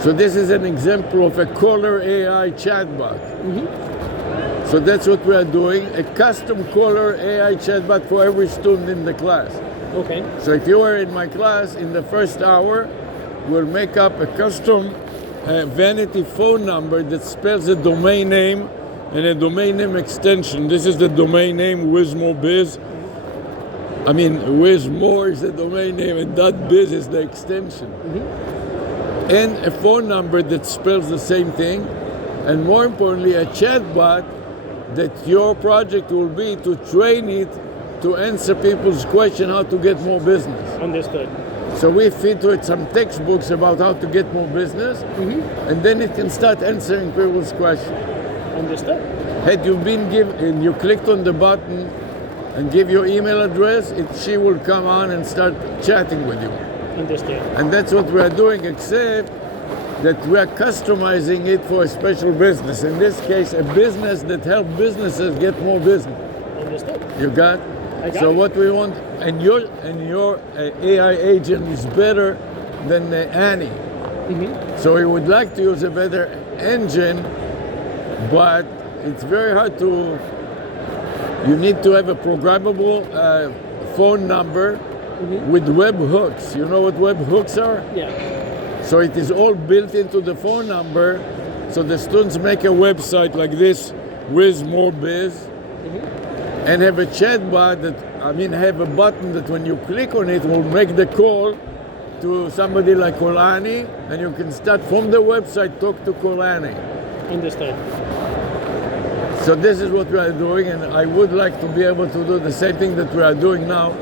So this is an example of a caller AI chatbot. So that's what we are doing, a custom caller AI chatbot for every student in the class. Okay. So if you are in my class, in the first hour, we'll make up a custom vanity phone number that spells a domain name and a domain name extension. This is the domain name WizMoreBiz. I mean, WizMore is the domain name and .biz is the extension. And a phone number that spells the same thing. And more importantly, a chatbot that your project will be to train it to answer people's question how to get more business. Understood. So we feed to it some textbooks about how to get more business, and then it can start answering people's questions. Understood. Had you been and you clicked on the button and give your email address, she will come on and start chatting with you. Understood. And that's what we are doing, except that we are customizing it for a special business. In this case, a business that helps businesses get more business. Understood. You got? I got So it. what we want, and your AI agent is better than Annie. So we would like to use a better engine, but it's very hard to. You need to have a programmable phone number with web hooks. You know what web hooks are? Yeah. So it is all built into the phone number. So the students make a website like this, WizMoreBiz, and have a chatbot have a button that when you click on it will make the call to somebody like Kolani, and you can start from the website, talk to Kolani. Understood. So this is what we are doing, and I would like to be able to do the same thing that we are doing now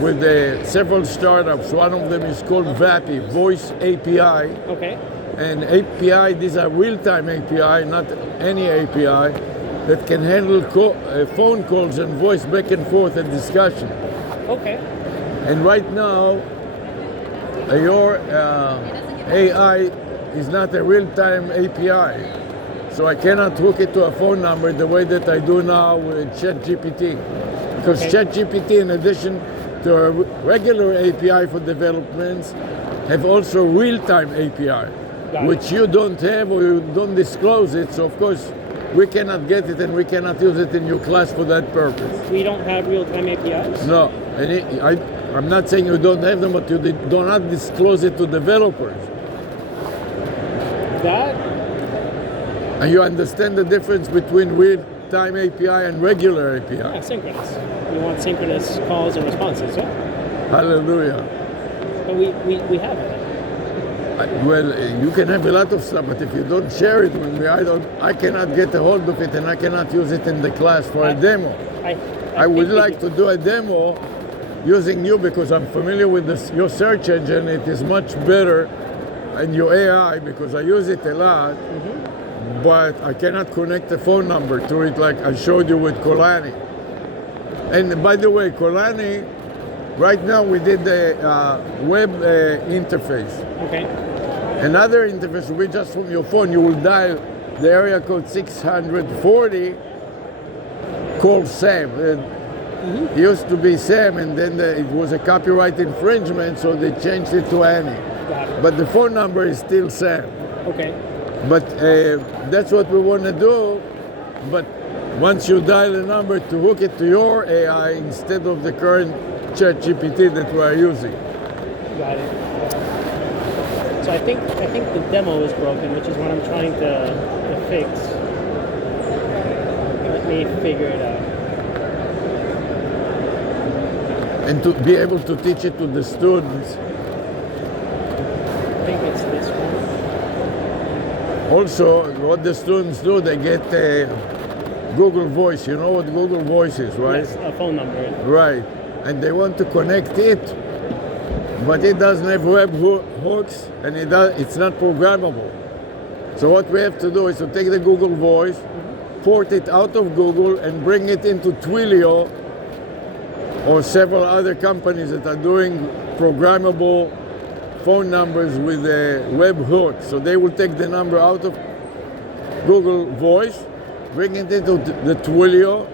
with several startups. One of them is called VAPI, Voice API. Okay. And API, these are real-time API, not any API, that can handle phone calls and voice back and forth and discussion. Okay. And right now, your AI is not a real-time API. So I cannot hook it to a phone number the way that I do now with ChatGPT. Because ChatGPT, in addition to a regular API for developments, have also real-time API, which you don't have or you don't disclose it. So of course, we cannot get it and we cannot use it in your class for that purpose. We don't have real-time APIs? No, and I'm not saying you don't have them, but you do not disclose it to developers. And you understand the difference between real-time API and regular API? Yeah, synchronous. We want synchronous calls and responses, yeah? Hallelujah. But we have it. Well, you can have a lot of stuff, but if you don't share it with me, I cannot get a hold of it and I cannot use it in the class for a demo. I would like to do a demo using you because I'm familiar with your search engine. It is much better, and your AI, because I use it a lot, but I cannot connect the phone number to it like I showed you with Kolani. And by the way, Kolani, right now we did the web interface. Okay. Another interface will be just from your phone. You will dial the area code 640, call Sam. It used to be Sam, and then it was a copyright infringement, so they changed it to Annie. Got it. But the phone number is still Sam. Okay. But that's what we want to do. But once you dial a number to hook it to your AI instead of the current ChatGPT that we are using. Got it. So I think the demo is broken, which is what I'm trying to fix. Let me figure it out. And to be able to teach it to the students. I think it's this one. Also, what the students do, they get Google Voice. You know what Google Voice is, right? Yes, a phone number. Right. And they want to connect it, but it doesn't have web hooks, and it's not programmable. So what we have to do is to take the Google Voice, port it out of Google, and bring it into Twilio or several other companies that are doing programmable phone numbers with a web hook. So they will take the number out of Google Voice, bring it into the Twilio,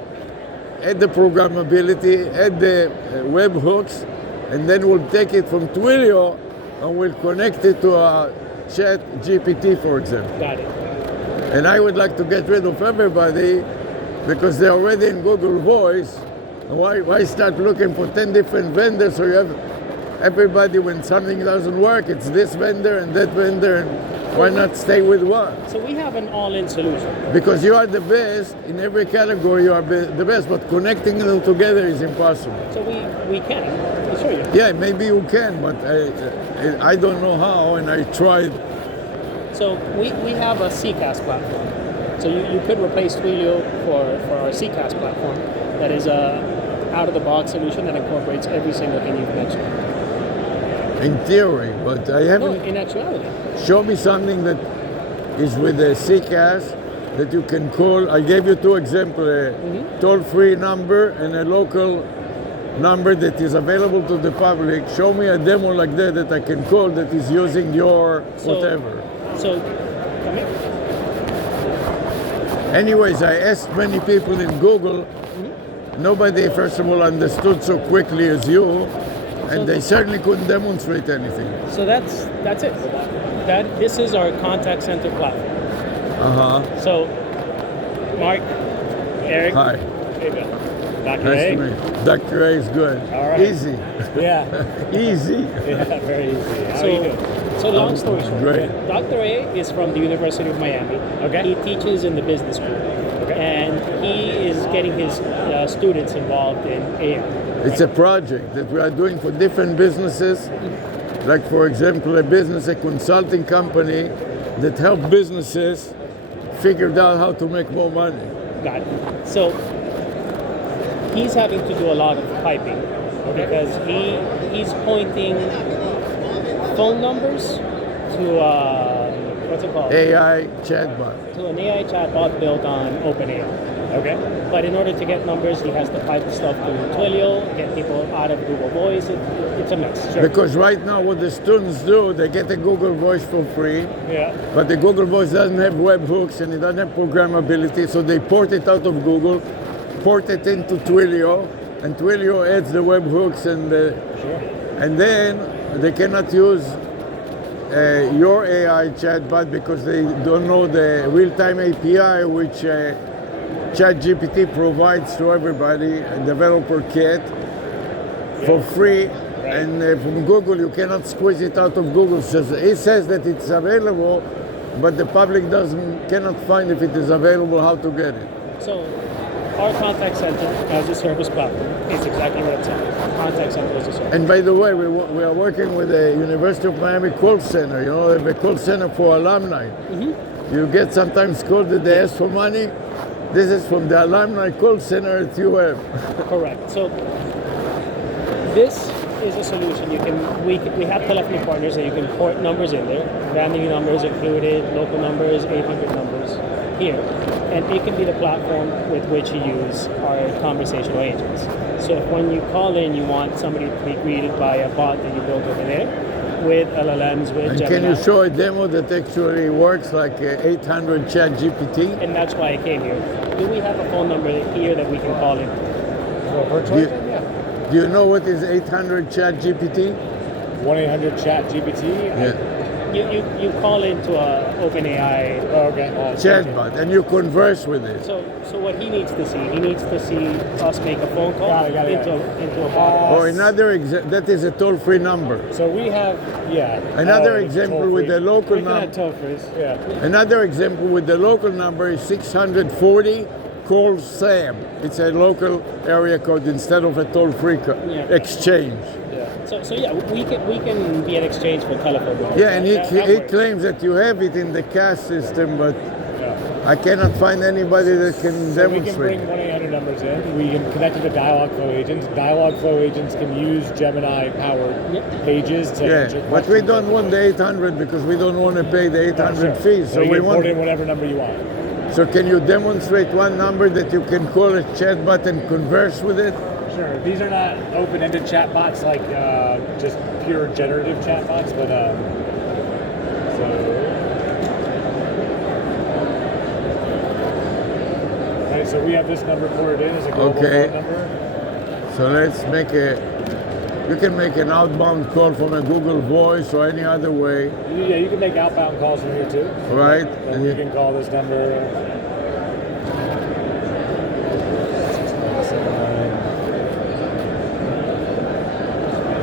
add the programmability, add the web hooks, and then we'll take it from Twilio and we'll connect it to a Chat GPT, for example. Got it. And I would like to get rid of everybody because they're already in Google Voice. Why start looking for 10 different vendors so you have everybody when something doesn't work, it's this vendor and that vendor, and why not stay with one? So we have an all-in solution. Because you are the best, in every category you are the best, but connecting them together is impossible. So we can. I'll show you. Yeah, maybe you can, but I don't know how, and I tried. So we have a CCAS platform. So you could replace Twilio for our CCAS platform that is a out-of-the-box solution that incorporates every single thing you've mentioned. In theory, but I No, haven't. in actuality. Show me something that is with a CCAS that you can call. I gave you two examples, a toll-free number and a local number that is available to the public. Show me a demo like that I can call that is using your whatever. So, come here. Anyways, I asked many people in Google. Nobody, first of all, understood so quickly as you, and they certainly couldn't demonstrate anything. So that's it. This is our contact center platform. So, Mark, Eric, Hi. hey, Bill. Dr. Nice A. to meet you. Dr. A is good. All right. Easy. Yeah, Easy. yeah, very easy. How are you doing? So long story short, Great. Dr. A is from the University of Miami. Okay. He teaches in the business school. Okay. And he is getting his students involved in AI. It's a project that we are doing for different businesses. Like, for example, a consulting company that help businesses figure out how to make more money. Got it. So he's having to do a lot of typing because he's pointing phone numbers to what's it called? AI chatbot. To an AI chatbot built on OpenAI. Okay. But in order to get numbers, he has to pipe stuff to Twilio, get people out of Google Voice. It's a mess. Because right now what the students do, they get a Google Voice for free, Yeah. but the Google Voice doesn't have webhooks and it doesn't have programmability, so they port it out of Google, port it into Twilio, and Twilio adds the webhooks and then they cannot use your AI chatbot because they don't know the real-time API which ChatGPT provides to everybody, a developer kit for free. And from Google, you cannot squeeze it out of Google. It says that it's available, but the public cannot find if it is available, how to get it. So our contact center as a service platform is exactly what it says. Contact center as a service. And by the way, we are working with the University of Miami call center. You know, they have a call center for alumni. You get sometimes called that they ask for money. This is from the alumni call center at UM. Correct. So this is a solution. We have telephony partners that you can port numbers in there, branding numbers included, local numbers, 800 numbers here, and it can be the platform with which you use our conversational agents. So if when you call in, you want somebody to be greeted by a bot that you built over there with LLMs, with And Gemini. can you show a demo that actually works like 800 Chat GPT? And that's why I came here. Do we have a phone number here that we can call in? For virtual agent, yeah. Do you know what is 800 Chat GPT? 1-800 Chat GPT. Yeah. You call into a OpenAI Okay. Chatbot, and you converse with it. So what he needs to see us make a phone call Got it. into a bot. Or another that is a toll-free number. So we have, Another example with the local We can number. add toll frees. Yeah. Another example with the local number is 640. Call Sam. It's a local area code instead of a toll-free exchange. So yeah, we can be an exchange for telephone calls. Yeah, and That he works. claims that you have it in the CAS system, but I cannot find anybody that can So we can demonstrate. bring 1-800 numbers in. We can connect to the Dialogflow agents. Dialogflow agents can use Gemini-powered pages to answer Yeah, but we questions. don't want the 800 because we don't want to pay the 800 fees. So So you we can put want. in whatever number you want. So can you demonstrate one number that you can call a chatbot and converse with it? Sure. These are not open-ended chatbots like just pure generative chatbots, but so. Okay, so we have this number ported in as a global Okay. phone number. So let's make you can make an outbound call from a Google Voice or any other way, Yeah, you can make outbound calls from here too. right? And you can call this number.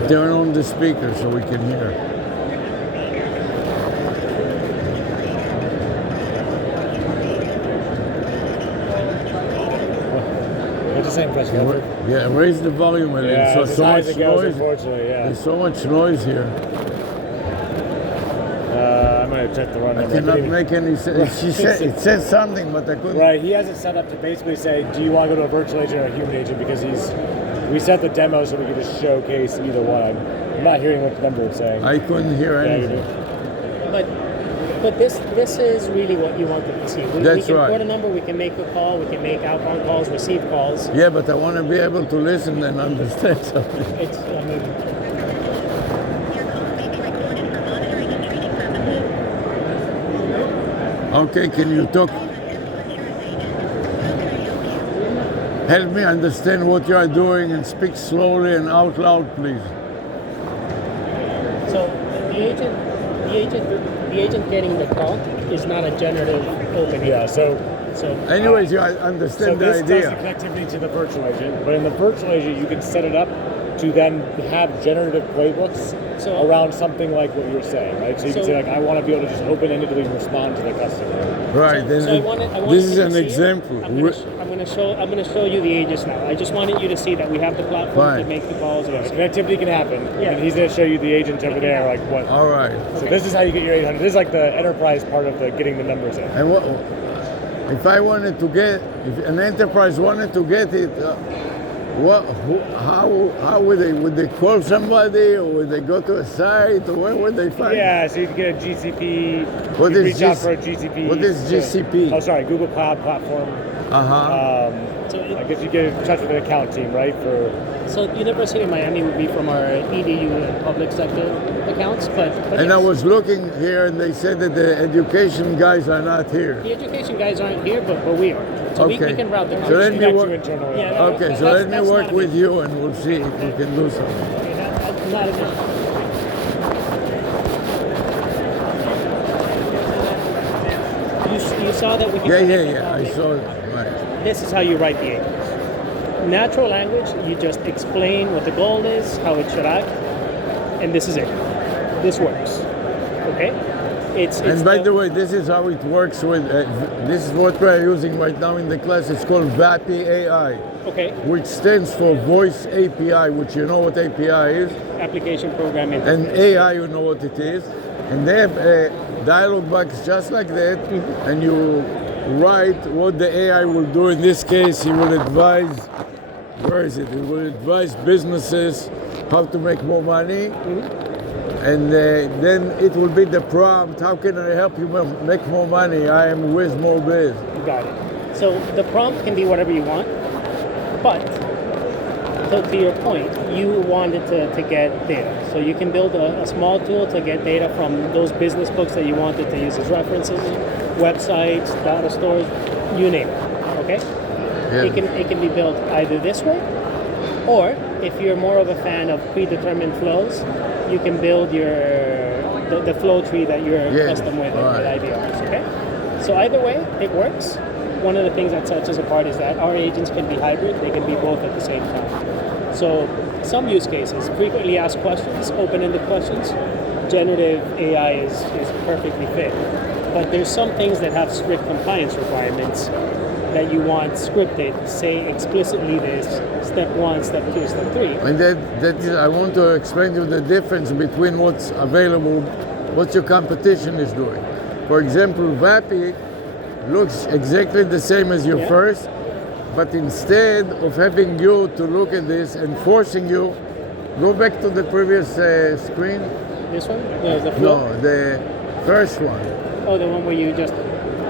Turn on the speaker so we can hear. What's the same press filter? Yeah, raise the volume a little. Yeah, So it's so as high much as it goes, noise. unfortunately, yeah. There's so much noise here. I'm going to check the run I number. cannot couldn't even- make any sense. She said it says something, but I couldn't. Right, he has it set up to basically say, do you want to go to a virtual agent or a human agent? Because we set the demo so we could just showcase either one. I'm not hearing what the number is saying. I couldn't hear Yeah, you anything. But this is really what you wanted to see. We That's can right. put a number, we can make a call, we can make outbound calls, receive calls. Yeah, but I want to be able to listen and understand something. It's I mean, Okay, can you talk? Help me understand what you are doing and speak slowly and out loud, please. so the agent getting the call is not a generative open. Yeah, so Anyways, you so understand the this does the idea. connectivity to the virtual agent, but in the virtual agent, you can set it up to then have generative playbooks around something like what you're saying, right? So you can say, like, I want to be able to just open-endedly respond to the customer. Right. So I then wanted this is you to an see it. example. I'm going to show you the agents now. I just wanted you to see that we have the platform to Fine. make the calls. So the connectivity can happen, Yeah. and he's going to show you the agent over there, like what. All right. So this is how you get your 800. This is like the enterprise part of the getting the numbers in. And what if I wanted to get? If an enterprise wanted to get it, how would they? Would they call somebody, or would they go to a site, or where would they find? Yeah, so you can get a GCP. What you is reach out GC for a GCP. what is GCP? Oh, sorry, Google Cloud Platform. I guess you get in touch with an account team, right? So University of Miami would be from our EDU and public sector accounts, but And yes, I was looking here, and they said that the education guys are not here. the education guys aren't here, but we are. So we Okay. can route them. So let me Connect work. you internally. Yeah, Okay, so that's- let me that's work not a with big- you, and we'll see if we can do something. That's not enough. You saw that we can. Yeah. I saw it. Right. This is how you write the agents. Natural language, you just explain what the goal is, how it should act, and this is it. This works. Okay? It's And by the way, this is how it works with. This is what we're using right now in the class. It's called VAPI AI, okay. which stands for Voice API, which you know what API is, Application program interface. and AI, you know what it is. And they have a dialog box just like that, and you write what the AI will do. In this case, he will advise. Where is it? He will advise businesses how to make more money. And then it will be the prompt. How can I help you make more money? I am with MoBiz. You got it. So the prompt can be whatever you want, but to your point, you wanted to get data. So you can build a small tool to get data from those business books that you wanted to use as references, websites, data stores, you name it. Okay? Yeah. It can be built either this way Or if you're more of a fan of predetermined flows, you can build the flow tree that you're custom with right. Idioms. Okay. So either way, it works. One of the things that sets us apart is that our agents can be hybrid. They can be both at the same time. So some use cases, frequently asked questions, open-ended questions, generative AI is perfectly fit. But there's some things that have strict compliance requirements that you want scripted, say explicitly this, step 1, step 2, step 3. And that is, I want to explain to you the difference between what's available, what your competition is doing. For example, VAPI looks exactly the same as your first, but instead of having you to look at this and forcing you, go back to the previous screen. This one? The flow? No, the first one. Oh, the one where you just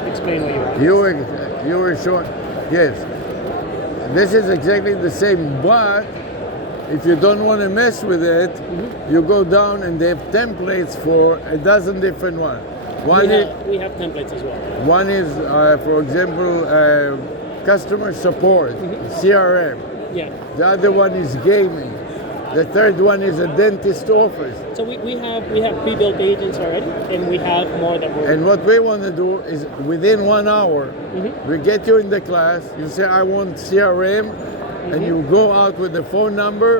explain what you want. You were showing, yes. This is exactly the same, but if you don't want to mess with it, you go down and they have templates for a dozen different ones. We have templates as well. One is, for example, customer support, CRM. Yeah. The other one is gaming. The third one is a dentist office. So we have pre-built agents already, and we have more that we're. And what we want to do is within 1 hour, we get you in the class. You say, I want CRM, and you go out with a phone number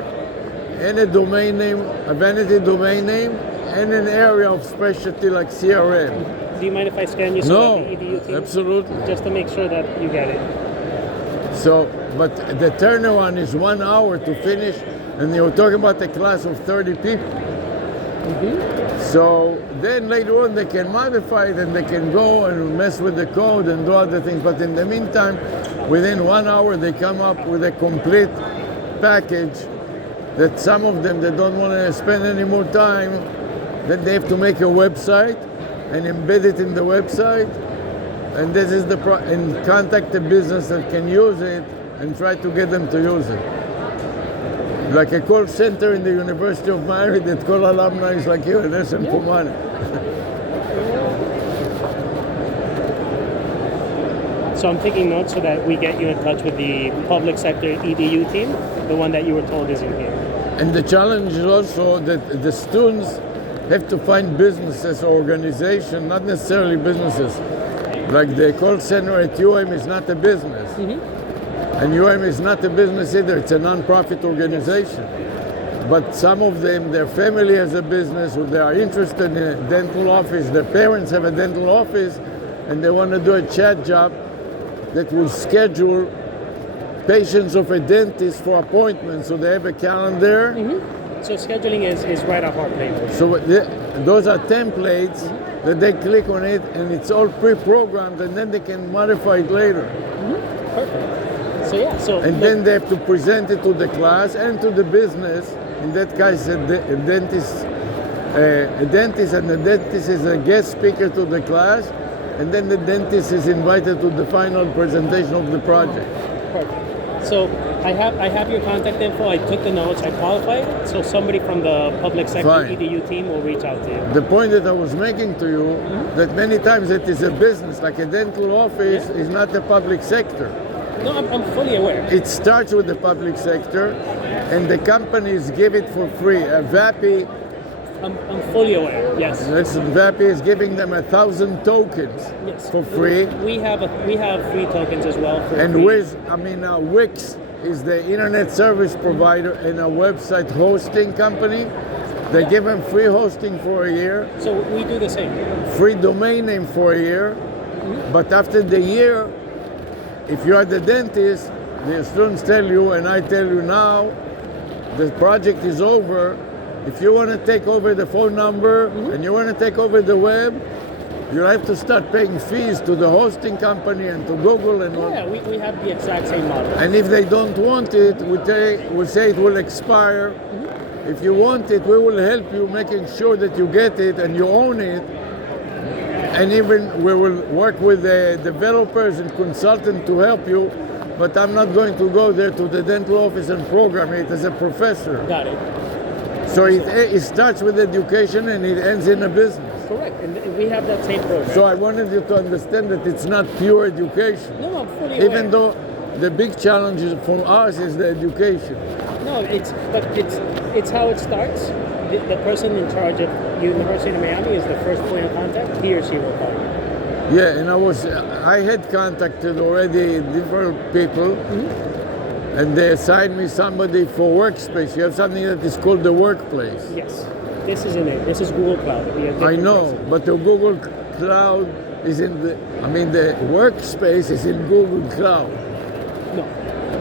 and a domain name, a vanity domain name, and an area of specialty like CRM. Do you mind if I scan you No, the EDU team? absolutely. Just to make sure that you get it. So, but the turnaround is 1 hour to finish, and you're talking about a class of 30 people. So then later on they can modify it and they can go and mess with the code and do other things. But in the meantime, within 1 hour they come up with a complete package that some of them, they don't want to spend any more time. Then they have to make a website and embed it in the website. And this is and contact the business that can use it and try to get them to use it. Like a call center in the University of Miami that call alumni like you and ask them for money. So I'm taking notes so that we get you in touch with the public sector EDU team, the one that you were told is in here. And the challenge is also that the students have to find businesses or organizations, not necessarily businesses. Like the call center at UM is not a business. And UM is not a business either, it's a non-profit organization. But some of them, their family has a business, or they are interested in a dental office, their parents have a dental office, and they want to do a chat job that will schedule patients of a dentist for appointments, so they have a calendar. So scheduling is right up our playbook. So those are templates that they click on it, and it's all pre-programmed, and then they can modify it later. Perfect. So and then they have to present it to the class and to the business. In that case, a dentist, and the dentist is a guest speaker to the class, and then the dentist is invited to the final presentation of the project. Perfect. So I have your contact info. I took the notes. I qualified it. So somebody from the public sector EDU team will reach out to you. The point that I was making to you, that many times it is a business, like a dental office is not a public sector. No, I'm fully aware. It starts with the public sector, and the companies give it for free. VAPI, I'm fully aware. Yes. VAPI is giving them 1,000 tokens for free. We have free tokens as well for and free. Wix is the internet service provider and a website hosting company. They give them free hosting for a year. So we do the same. Free domain name for a year, but after the year, if you are the dentist, the students tell you, and I tell you now, the project is over. If you want to take over the phone number and you want to take over the web, you have to start paying fees to the hosting company and to Google and all. Yeah, we have the exact same model. And if they don't want it, we say it will expire. If you want it, we will help you making sure that you get it and you own it. And even we will work with the developers and consultants to help you, but I'm not going to go there to the dental office and program it as a professor. Got it. So it starts with education and it ends in a business. Correct, and we have that same program. So I wanted you to understand that it's not pure education. No, I'm fully aware. Even though the big challenge for us is the education. No, it's how it starts. The person in charge of University of Miami is the first point of contact. He or she will call you. Yeah, and I had contacted already different people, and they assigned me somebody for workspace. You have something that is called the workplace. Yes, this is in it. This is Google Cloud. It'll be a I different know, person. but the Google Cloud is in the workspace is in Google Cloud. No.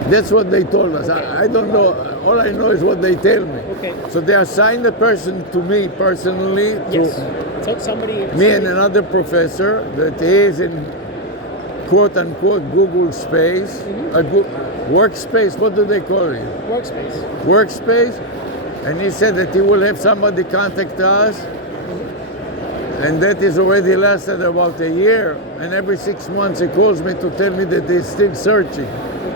That's what they told us. I don't know. All I know is what they tell me. Okay. So they assigned a person to me personally, Yes. to So somebody. me and another professor that is in quote unquote Google space, a workspace. What do they call it? Workspace. Workspace. And he said that he will have somebody contact us. And that is already lasted about a year. And every 6 months he calls me to tell me that he's still searching.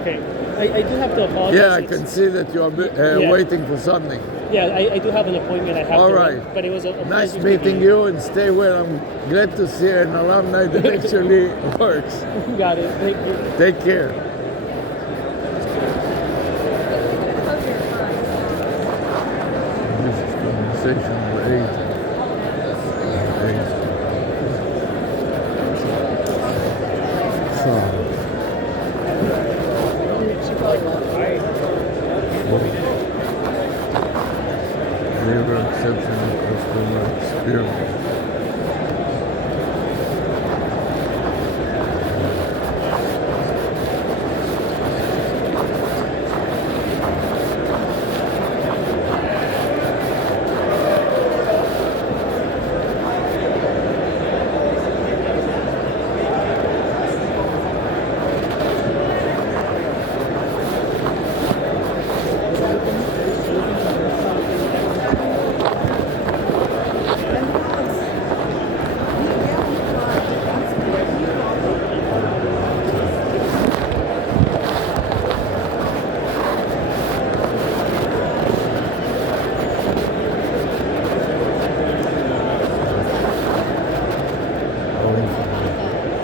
Okay. I do have to apologize. Yeah, I It's- can see that you are Yeah. waiting for something. Yeah, I do have an appointment I have All to right. run, but it was a Nice pleasure meeting you and stay well. I'm glad to see an alumni that actually works. Got it. Thank you. Take care. This is conversational agent. Zero exceptional customer experience.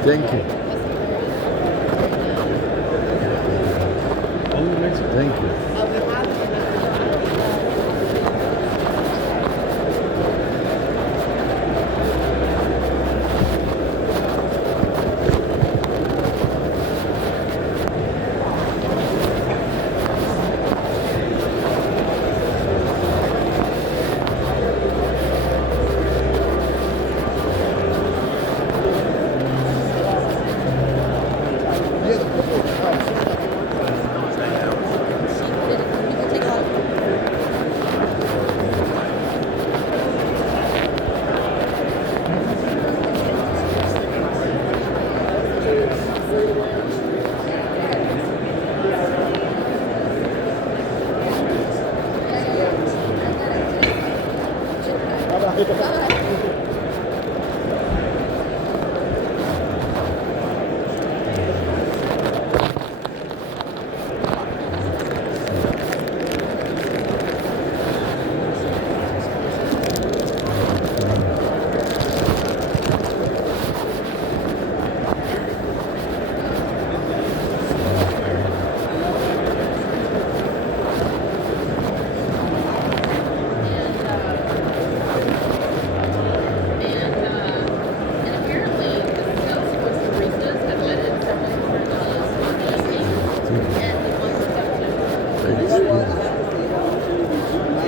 Thank you. Thank you.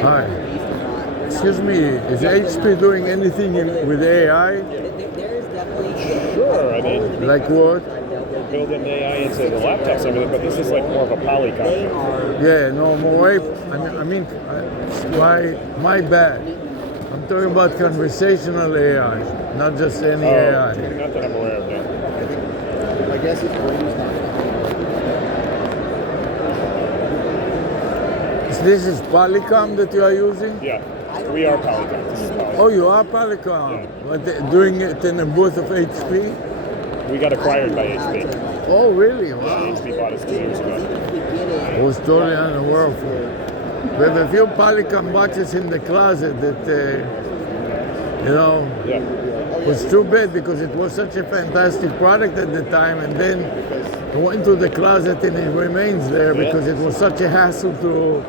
Hi. Excuse me, is HP doing anything with AI? Sure, I mean, Like what? we're building AI into the laptops and everything, but this is like more of a polygon. Yeah, no more. My bad. I'm talking about conversational AI, not just any AI. Not that I'm aware of that. I guess it's Brady's not. This is Polycom that you are using? Yeah, we are polygon. This is polygon. Oh, you are Polycom. But doing it in a booth of HP? We got acquired by HP. Oh, really? Yeah, Wow. HP bought us 2 years ago. I was totally unaware of it. We have a few Polycom watches in the closet that, Yeah. was too bad because it was such a fantastic product at the time, and then I went to the closet and it remains there because it was such a hassle to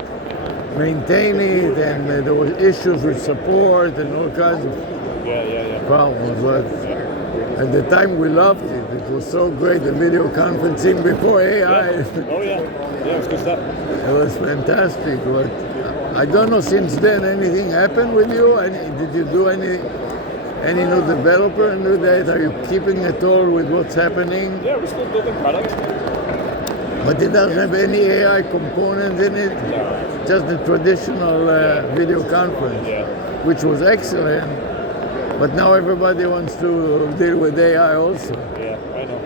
maintain it, and there was issues with support and all kinds of Yeah. problems. But at the time, we loved it. It was so great. The video conferencing before AI. Oh yeah, it's good stuff. It was fantastic. But I don't know. Since then, anything happened with you? Did you do any new developer and do that? Are you keeping it all with what's happening? Yeah, we're still building product. But it doesn't have any AI component in it. No. Just the traditional video conference, Yeah. which was excellent. But now everybody wants to deal with AI also. Yeah, I know.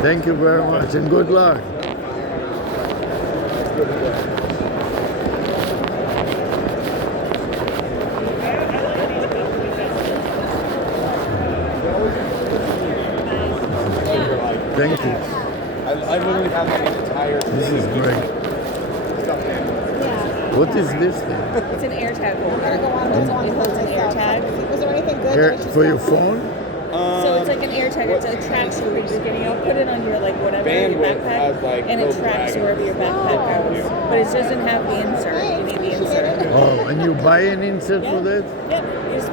Thank you very much and good luck. Thank you. I literally have like an entire. This is great. What is this thing? It's an AirTag holder. It holds an AirTag. Was there anything good? Here, for your phone? So it's like an AirTag. It tracks where you're getting. You'll put it on your like whatever your Bandwidth backpack, has, like, and it built tracks dragon. wherever your backpack goes. But it doesn't have the insert. You need the insert. Oh, and you buy an insert for that? Yep. You just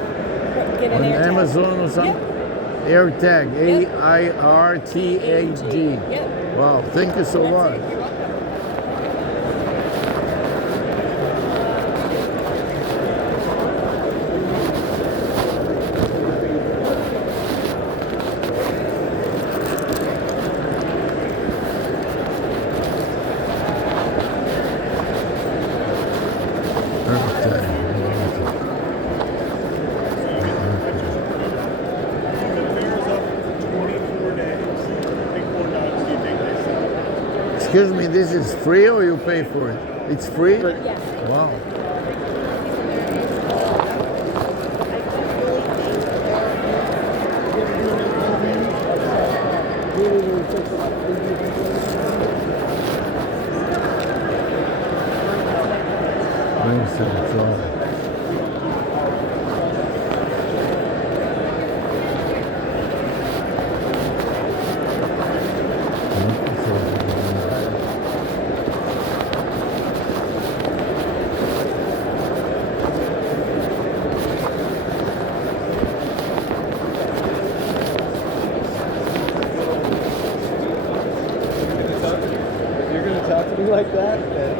get an On AirTag. Amazon or something? AirTag, AIRTAG. Yep. Wow, thank you so much. Excuse me, this is free or you pay for it? It's free? Yes. Wow. Thanks, it's all. If you're going to talk to me like that, then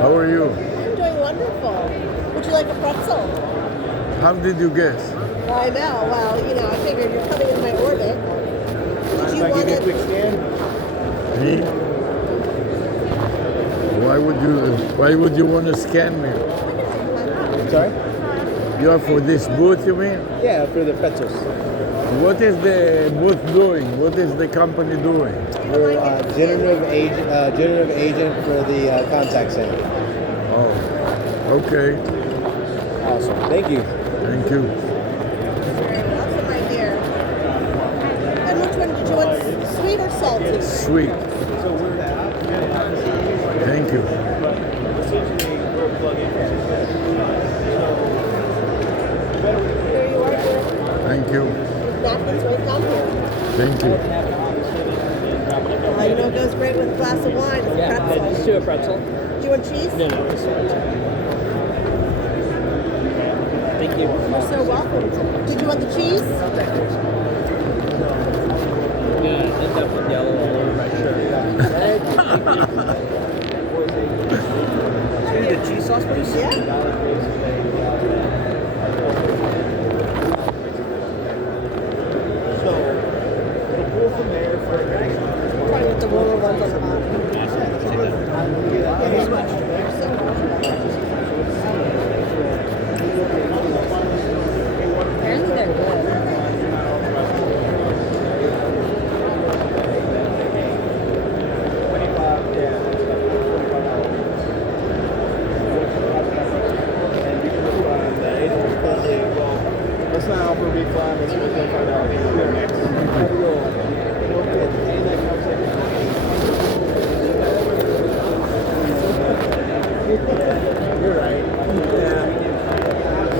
How are you? I'm doing wonderful. Would you like a pretzel? How did you guess? I know. Well, I figured you're coming in my orbit. Did you want it? scan? Me? Why would you want to scan me? Sorry? You are for this booth, you mean? Yeah, for the pretzels. What is the booth doing? What is the company doing? We're generative agent for the contact center. Oh, okay. Awesome. Thank you. Thank you. Awesome right here. And which one did you want? Sweet or salty? Sweet. Thank you. There you are, dear. Thank you. Napkins right down here. Thank you. You know it goes great with a glass of wine. It's a pretzel. Just do a pretzel. Do you want cheese? No, just a pretzel. Thank you. You're so welcome. Did you want the cheese? Yeah, end up with yellow all over my shirt. Can you do the cheese sauce, please? Yeah. So, the pool from there for Try to get the roller ones on the bottom. Apparently they're good. Let's not offer a big flat, let's go find out. You're right. Yeah.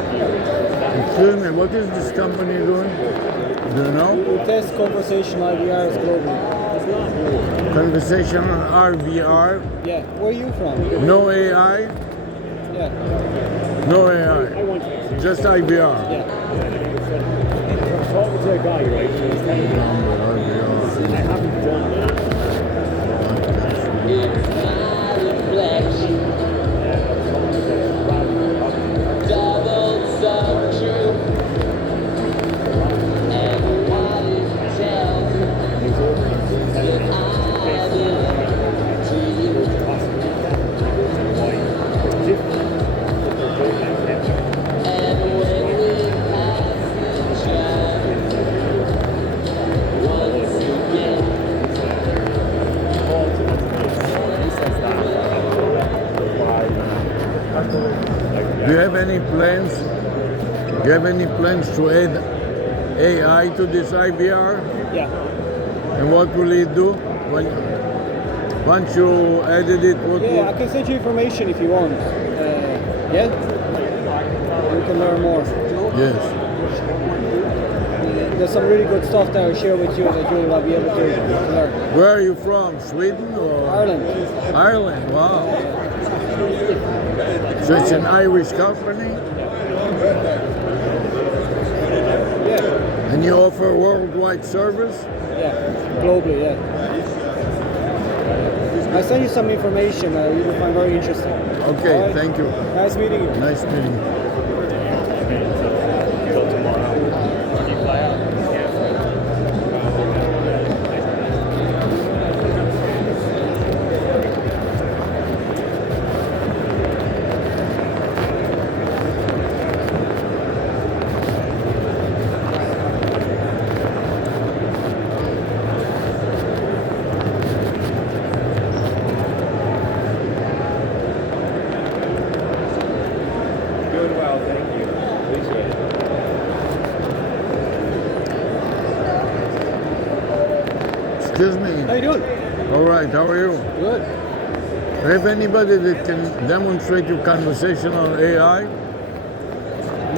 Excuse me, what is this company doing? Do you know? We test conversational IVRs globally. Conversational RVR, Yeah. Where are you from? no AI, Yeah. no AI, just IVR. Yeah. Talking to that guy, right? So it's kind of, I haven't done that. Do you have any plans? Do you have any plans to add AI to this IVR? Yeah. And what will it do when once you added it? What Yeah, I will, can send you information if you want. Yeah? You can learn more. yes. There's some really good stuff that I'll share with you that you will be able to learn. Where are you from? Sweden or Ireland. Ireland? Wow. So it's an Irish company, Yeah. and you offer worldwide service. Yeah. Globally, yeah. I'll send you some information that you will find very interesting. Okay, All right? thank you. Nice meeting you. Nice meeting you. Doing well, thank you. Appreciate it. Excuse me. How you doing? All right, how are you? Good. Do you have anybody that can demonstrate your conversational AI?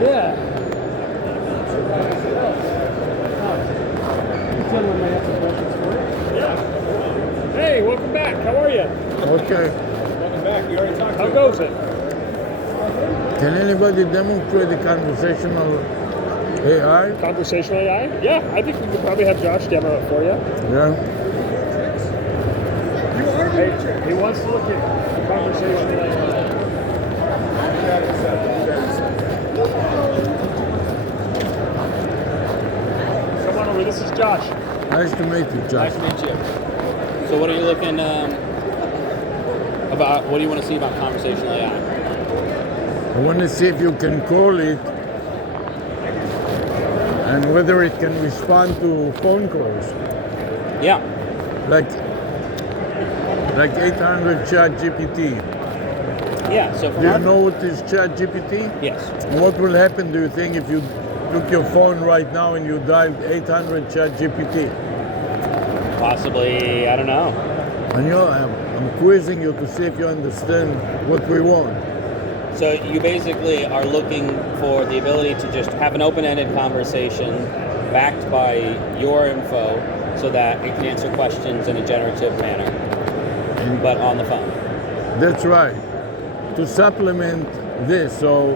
Yeah. Hey, welcome back. How are you? Okay. Welcome back. You already talked. How goes it? Can anybody demonstrate the conversational AI? Conversational AI? Yeah, I think we could probably have Josh demo it for you. Yeah. Hey, he wants to look at conversational AI. Come on over. This is Josh. Nice to meet you, Josh. Nice to meet you. So what are you looking, About what do you want to see about conversational AI? I want to see if you can call it and whether it can respond to phone calls. Yeah. Like 800 Chat GPT. Yeah. So Do you know what is Chat GPT? Yes. What will happen, do you think, if you took your phone right now and you dialed 800 Chat GPT? Possibly, I don't know. And I'm quizzing you to see if you understand what we want. So you basically are looking for the ability to just have an open-ended conversation backed by your info so that it can answer questions in a generative manner, but on the phone. That's right. To supplement this, so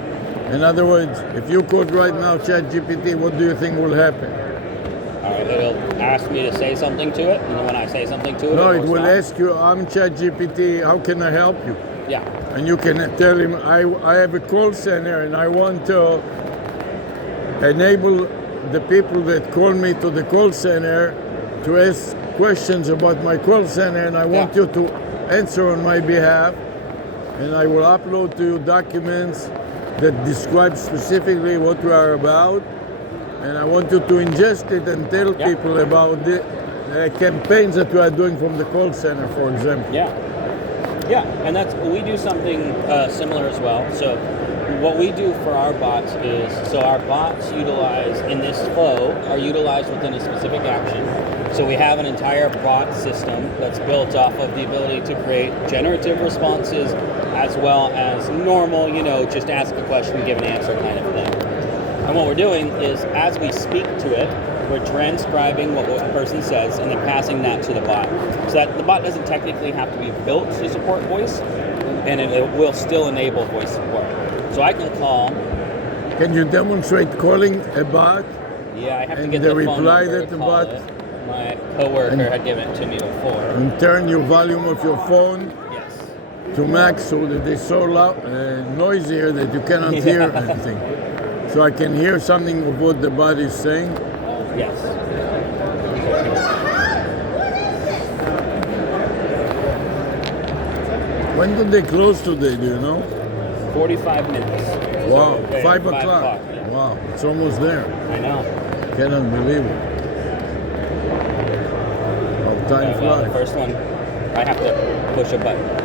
in other words, if you could right now ChatGPT, what do you think will happen? All right, it'll ask me to say something to it, and then when I say something to it, No, it it will respond. ask you, I'm ChatGPT, how can I help you? Yeah. And you can tell him, I have a call center and I want to enable the people that call me to the call center to ask questions about my call center, and I want you to answer on my behalf, and I will upload to you documents that describe specifically what we are about, and I want you to ingest it and tell people about the campaigns that we are doing from the call center, for example. Yeah. Yeah, and we do something similar as well. So what we do for our bots is, so our bots utilize, in this flow, are utilized within a specific action. So we have an entire bot system that's built off of the ability to create generative responses as well as normal, just ask a question, give an answer kind of thing. And what we're doing is, as we speak to it, we're transcribing what the person says and then passing that to the bot. So that the bot doesn't technically have to be built to support voice, and it will still enable voice support. So I can call. Can you demonstrate calling a bot? Yeah, I have to and get the the phone reply number that to the call bot it. My coworker had given it to me before. and turn your volume of your phone Yes. to max so that it's so loud, noisier that you cannot hear anything. So I can hear something of what the bot is saying. Yes. When do they close today, do you know? 45 minutes. Wow, So, 5 o'clock. yeah. Wow, it's almost there. I know. Cannot believe it. How time Well, the flies. first one, I have to push a button.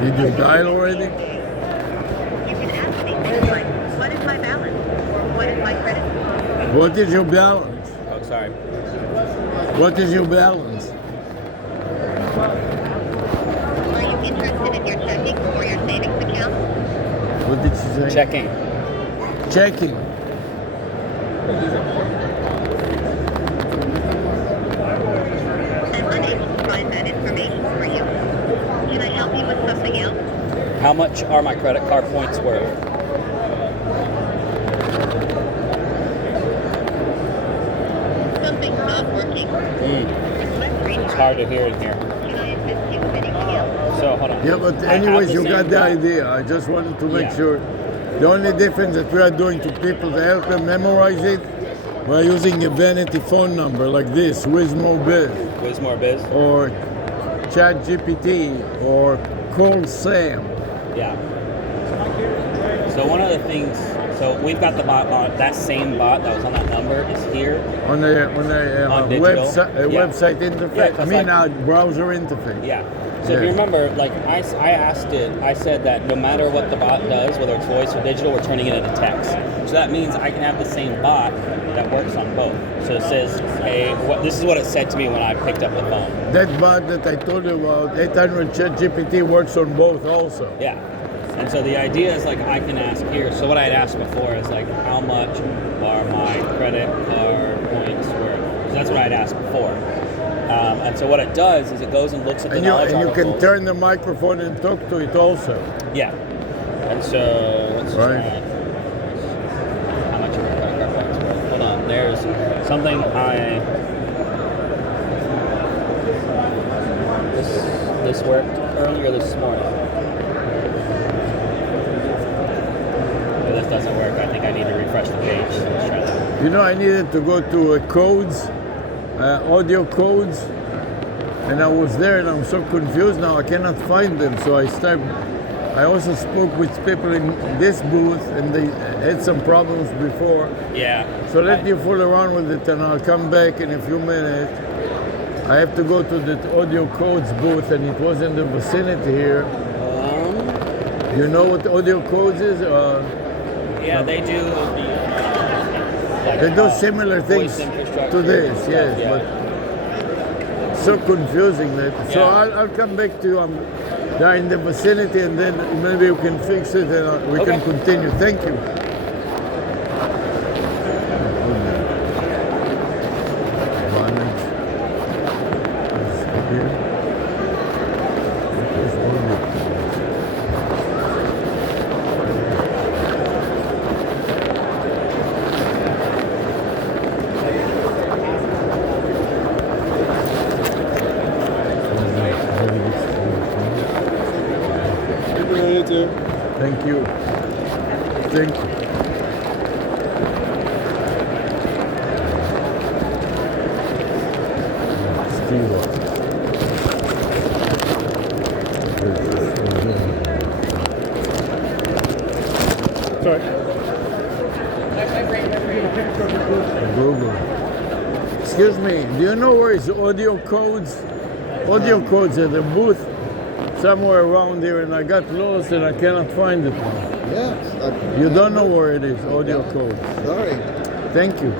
Did you dial already? You can ask me things like, what is my balance? Or what is my credit? What is your balance? Oh, sorry. What is your balance? Are you interested in your checking or your savings account? What did she say? Checking. Checking. I'm unable to find that information for you. Can I help you with something else? How much are my credit card points worth? Something's not working. It's hard to hear in here. Can I assist you with anything else? So, hold on. Yeah, but I have anyways, the you same got the bot. idea. I just wanted to make Yeah. sure. The only difference that we are doing to people to help them memorize it, we're using a vanity phone number like this, WizMoBiz, WizMoBiz. or ChatGPT, or Call Sam. Yeah. So one of the things, so we've got the bot on, that same bot that was on that number is here. On a On digital? Yeah. website interface, Yeah, I 'cause mean like- browser interface. Yeah. So if you Yeah. remember, like I asked it, I said that no matter what the bot does, whether it's voice or digital, we're turning it into text. So that means I can have the same bot that works on both. So it says, hey, this is what it said to me when I picked up the phone. That bot that I told you about, 800 ChatGPT, works on both also. Yeah. And so the idea is like I can ask here. So what I had asked before is like, how much are my credit card points worth? So that's what I'd asked before. And so what it does is it goes and looks at the And you, knowledge and you can articles. turn the microphone and talk to it also. Yeah. And so let's Right. try. How much are my credit card points worth? Hold on. There's something this worked earlier this morning. If this doesn't work, I think I need to refresh the page. So let's try that. You know, I needed to go to codes, audio codes, and I was there and I'm so confused now. I cannot find them. So I also spoke with people in this booth and they had some problems before. Yeah. So let me fool around with it and I'll come back in a few minutes. I have to go to the audio codes booth and it was in the vicinity here. You know what audio codes is? Yeah, they do. They do similar things to this, yes, yeah. but so confusing that. So Yeah. I'll come back to you. They're in the vicinity, and then maybe you can fix it, and we can continue. Thank you. Thank you. Thank you. Sorry. Google. Excuse me, do you know where is audio codes? Audio codes at the booth somewhere around here, and I got lost and I cannot find it now. Yes. You don't know where it is, audio codes. Sorry. Thank you.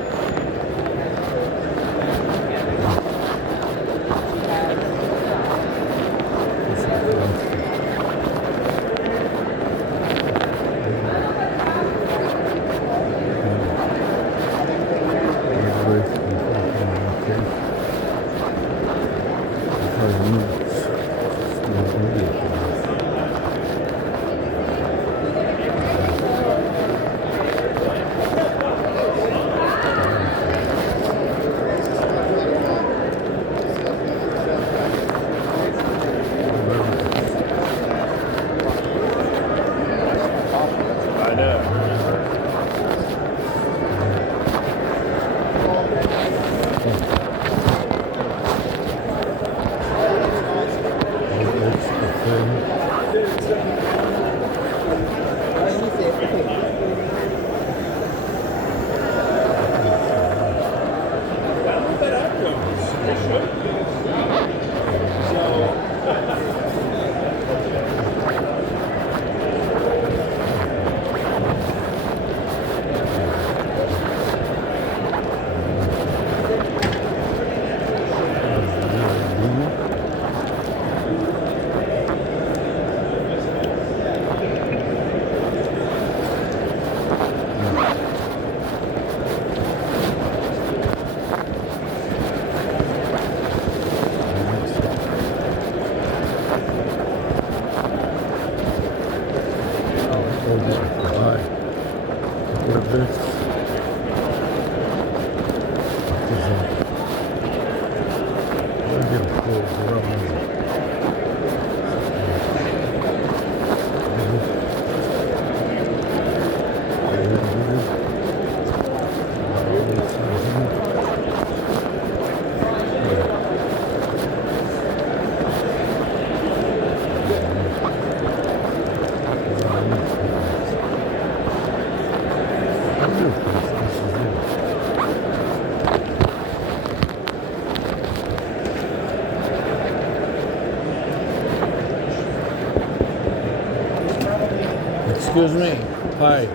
Excuse me. Hi.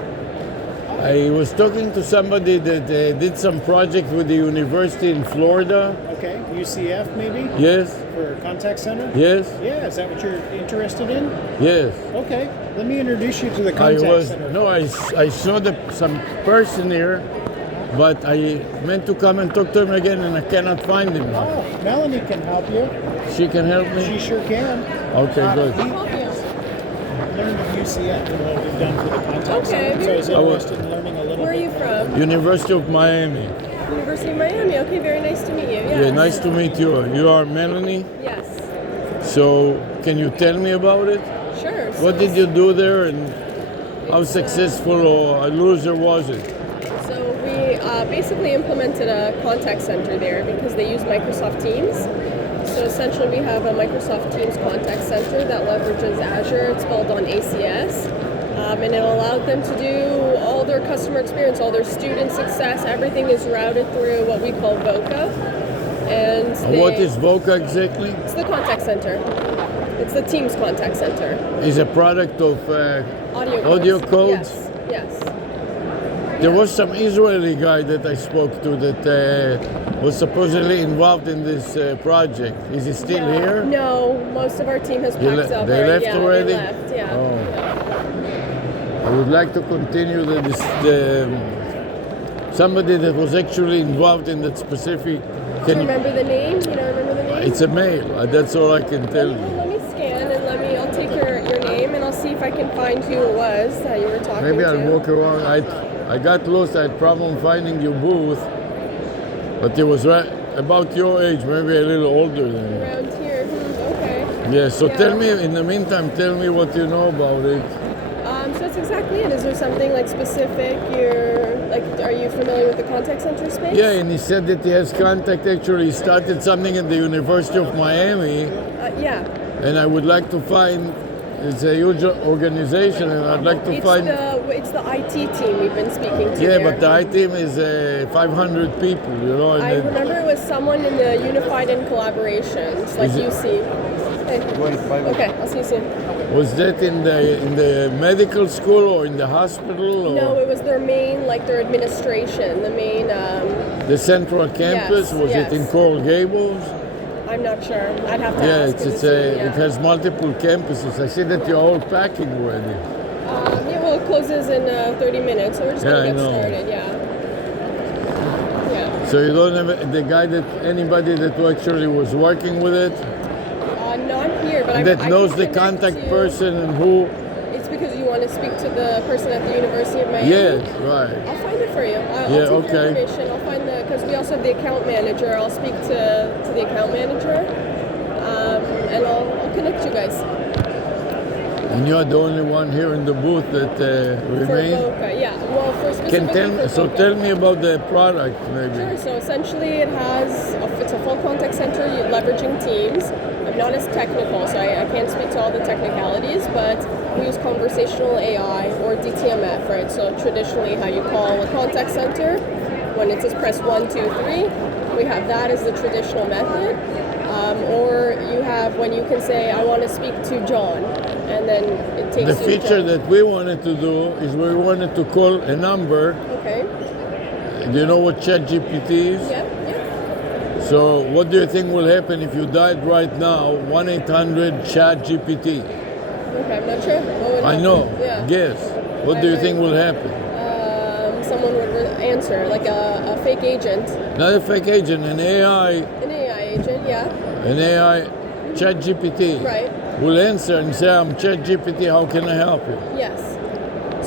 I was talking to somebody that did some project with the university in Florida. Okay, UCF maybe? Yes. For a contact center? Yes. Yeah, is that what you're interested in? Yes. Okay, let me introduce you to the contact center. No, I saw some person here, but I meant to come and talk to him again, and I cannot find him. Oh, Melanie can help you. She can help me? She sure can. Okay, good. He learned to UCF and what we've done for the contact Okay, center. So I was very interested in learning a little Where are bit you more. from? University of Miami. University of Miami. Okay, very nice to meet you. Yes. Yeah, nice to meet you. You are Melanie. Yes. So, can you tell me about it? Sure. What did you do there, and how It's, successful or a loser was it? So we basically implemented a contact center there because they use Microsoft Teams. So essentially we have a Microsoft Teams contact center that leverages Azure. It's built on ACS. And it allowed them to do all their customer experience, all their student success. Everything is routed through what we call VOCA. And What is VOCA exactly? It's the contact center. It's the Teams contact center. Is a product of Audio codes? Yes. There was some Israeli guy that I spoke to that was supposedly involved in this project. Is he still here? No, most of our team has packed up. They left already? They left, yeah. I would like to continue somebody that was actually involved in that specific. Do you remember the name? You don't remember the name? It's a male. That's all I can tell you. Let me scan and I'll take your name and I'll see if I can find who it was that you were talking Maybe to. I'll walk around. I got lost. I had problem finding your booth, but it was right about your age, maybe a little older than you. Around here. Okay. Yeah. So tell me. In the meantime, tell me what you know about it. So that's exactly it. Is there something like specific are you familiar with the contact center space? Yeah, and he said that he has contact. Actually, he started something at the University of Miami. Yeah. And I would like to find. It's a huge organization, and I'd like to find. It's the IT team we've been speaking to. Yeah, there. but the IT team is 500 people, you know. And I remember it was someone in the Unified in Collaborations, like Is it- UC. Okay, I'll see you soon. Was that in the medical school or in the hospital? Or No, it was their main, their administration, the main. the central campus? Was it in Coral Gables? I'm not sure. I'd have to Yeah, ask. it has multiple campuses. I see that you're all packing already. Well, it closes in 30 minutes, so we're just Yeah, gonna I get know. started. Yeah. So you don't have the guy anybody that actually was working with it? Not here, but That I knows can the connect contact you. person and who? It's because you want to speak to the person at the University of Miami? Yes, right. I'll find it for you. I'll Yeah, take okay. your information. I'll find because we also have the account manager. I'll speak to the account manager, and I'll connect you guys. And you're the only one here in the booth that remains? For VOCA, yeah. Well, for specifically for VOCA. Tell me about the product, maybe. Sure. So essentially, it's a full contact center leveraging Teams. I'm not as technical, so I can't speak to all the technicalities, but we use conversational AI or DTMF, right? So traditionally, how you call a contact center when it says press 1, 2, 3, we have that as the traditional method. Or you have when you can say, I want to speak to John, and then it takes The you to feature John. that we wanted to do is we wanted to call a number. Okay. Do you know what ChatGPT is? Yep. So what do you think will happen if you dialed right now 1-800-CHAT-GPT? Okay, I'm not sure. What would I happen? know. Yeah. Guess. What do you think will happen? Someone would answer, like a fake agent. Not a fake agent, an AI. An AI agent, yeah. An AI ChatGPT Right. will answer and say, I'm ChatGPT, how can I help you? Yes.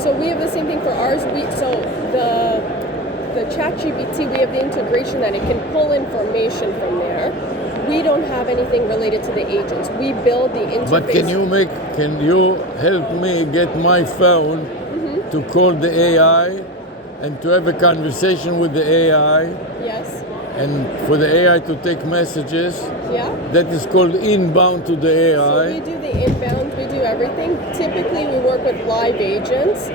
So we have the same thing for ours. The ChatGPT, we have the integration that it can pull information from there. We don't have anything related to the agents. We build the interface. But can you help me get my phone to call the AI and to have a conversation with the AI? Yes. And for the AI to take messages? Yeah. That is called inbound to the AI. So we do the inbound, we do everything. Typically we work with live agents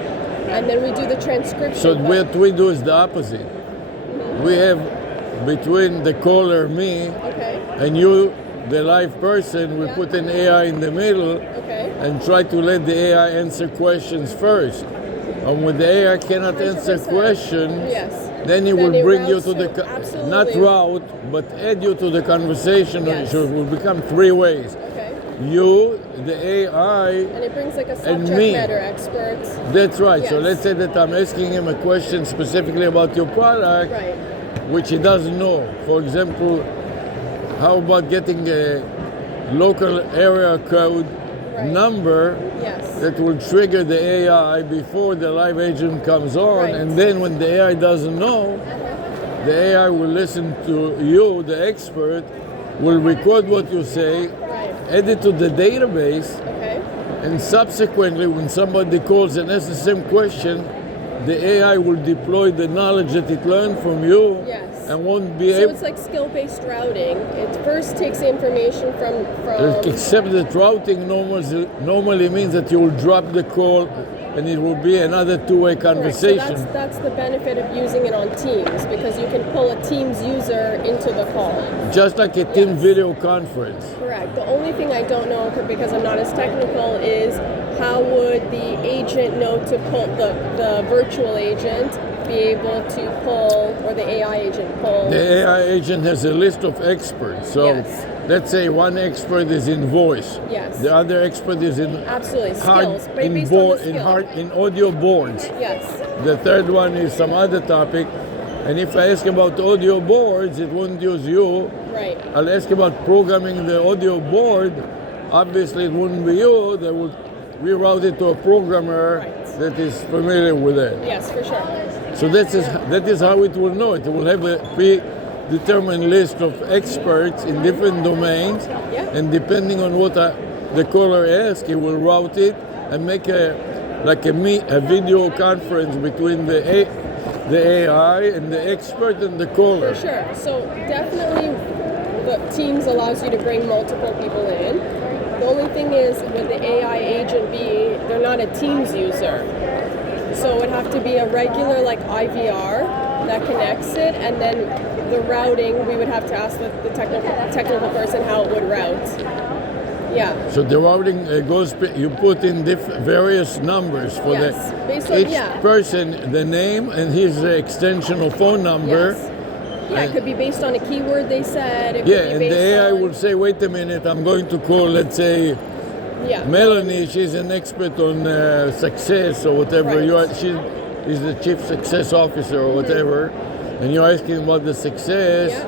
and then we do the transcription. So what we do is the opposite. We have between the caller, me, and you, the live person, we put an AI in the middle and try to let the AI answer questions first. And when the AI cannot answer questions, then it will bring you to the, not route, but add you to the conversation. So it will become three ways. You, the AI, and it brings like a and subject me. matter expert. That's right. So let's say that I'm asking him a question specifically about your product, which he doesn't know. For example, how about getting a local area code number Yes. that will trigger the AI before the live agent comes on, Right. and then when the AI doesn't know, the AI will listen to you, the expert, will record what you say, Right. add it to the database, Okay. and subsequently when somebody calls and asks the same question, the AI will deploy the knowledge that it learned from you Yes. and won't be So able. it's like skill-based routing. It first takes the information from Except that routing normally means that you will drop the call and it will be another two-way Correct. conversation. So that's the benefit of using it on Teams, because you can pull a Teams user into the call. Just like a team Yes. video conference. Correct. The only thing I don't know, because I'm not as technical, is how would the agent know to pull the virtual agent be able to pull, or the AI agent pull? The AI agent has a list of experts. So Yes. let's say one expert is in voice. Yes. The other expert is in Absolutely. hard, Skills. Based on the skill. in audio boards. Yes. The third one is some other topic. And if I ask about audio boards, it won't use you. Right. I'll ask about programming the audio board. Obviously, it wouldn't be you. They would reroute it to a programmer Right. that is familiar with it. Yes, for sure. So that is how it will know it. It will have a predetermined list of experts in different domains, Yeah. and depending on what the caller asks, it will route it and make a video conference between the AI and the expert and the caller. For sure. So definitely the Teams allows you to bring multiple people in. The only thing is, with the AI agent they're not a Teams user. So it would have to be a regular like IVR that connects it, and then the routing, we would have to ask the technical person how it would route. Yeah. So the routing goes, you put in various numbers for Yes. Based on, each yeah. person, the name and his extension or phone number. Yes. Yeah, it could be based on a keyword they said. It could Yeah, be and based the AI on, will say, wait a minute, I'm going to call, let's say, yeah. Melanie, she's an expert on success or whatever. Right. She's the chief success officer or whatever, and you're asking about the success, Yeah.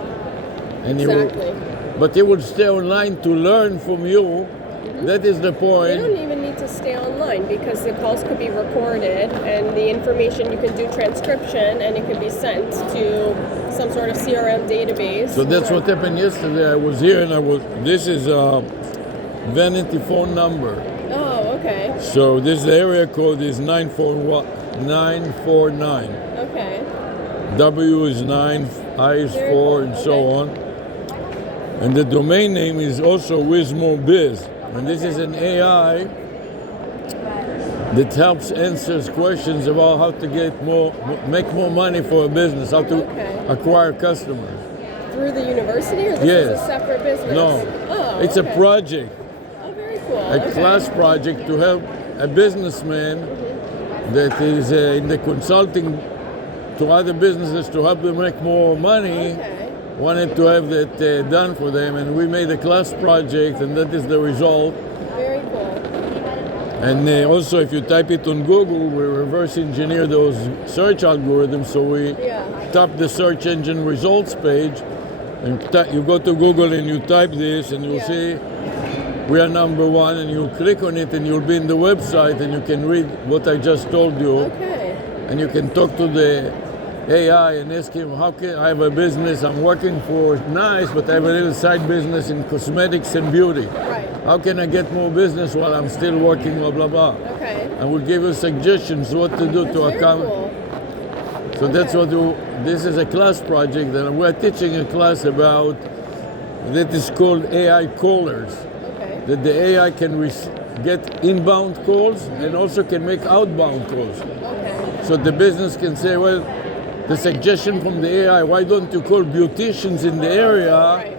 and Exactly. but he will stay online to learn from you. Mm-hmm. That is the They point. don't even need to stay online, because the calls could be recorded, and the information, you can do transcription and it could be sent to some sort of CRM database. So that's what happened yesterday. I was here and this is a vanity phone number. Oh, okay. So this area code is 949. Okay. W is 9, I is Very 4, cool. and so Okay. on. And the domain name is also Wismo Biz. And this is an AI that helps answers questions about how to make more money for a business, how to Okay. acquire customers. Through the university, or this is Yes. a separate business? No, Oh, it's okay. a project, Oh, very cool. a Okay. class project to help a businessman that is in the consulting to other businesses to help them make more money. Okay. Wanted to have that done for them, and we made a class project, and that is the result. Very cool. And also, if you type it on Google, we reverse engineer those search algorithms, so we Yeah. top the search engine results page, and you go to Google and you type this, and you'll Yeah. see we are number one, and you click on it, and you'll be in the website, and you can read what I just told you, Okay. and you can talk to the AI and ask him, how can I have a business I'm working for, nice, but I have a little side business in cosmetics and beauty. Right. How can I get more business while I'm still working, blah, blah, blah. Okay. And we'll give you suggestions what to do That's to very account. cool. So that's Okay. this is a class project, and we're teaching a class about, that is called AI callers. Okay. That the AI can get inbound calls and also can make outbound calls. Okay. So the business can say, well, the suggestion from the AI, why don't you call beauticians in the area, Right.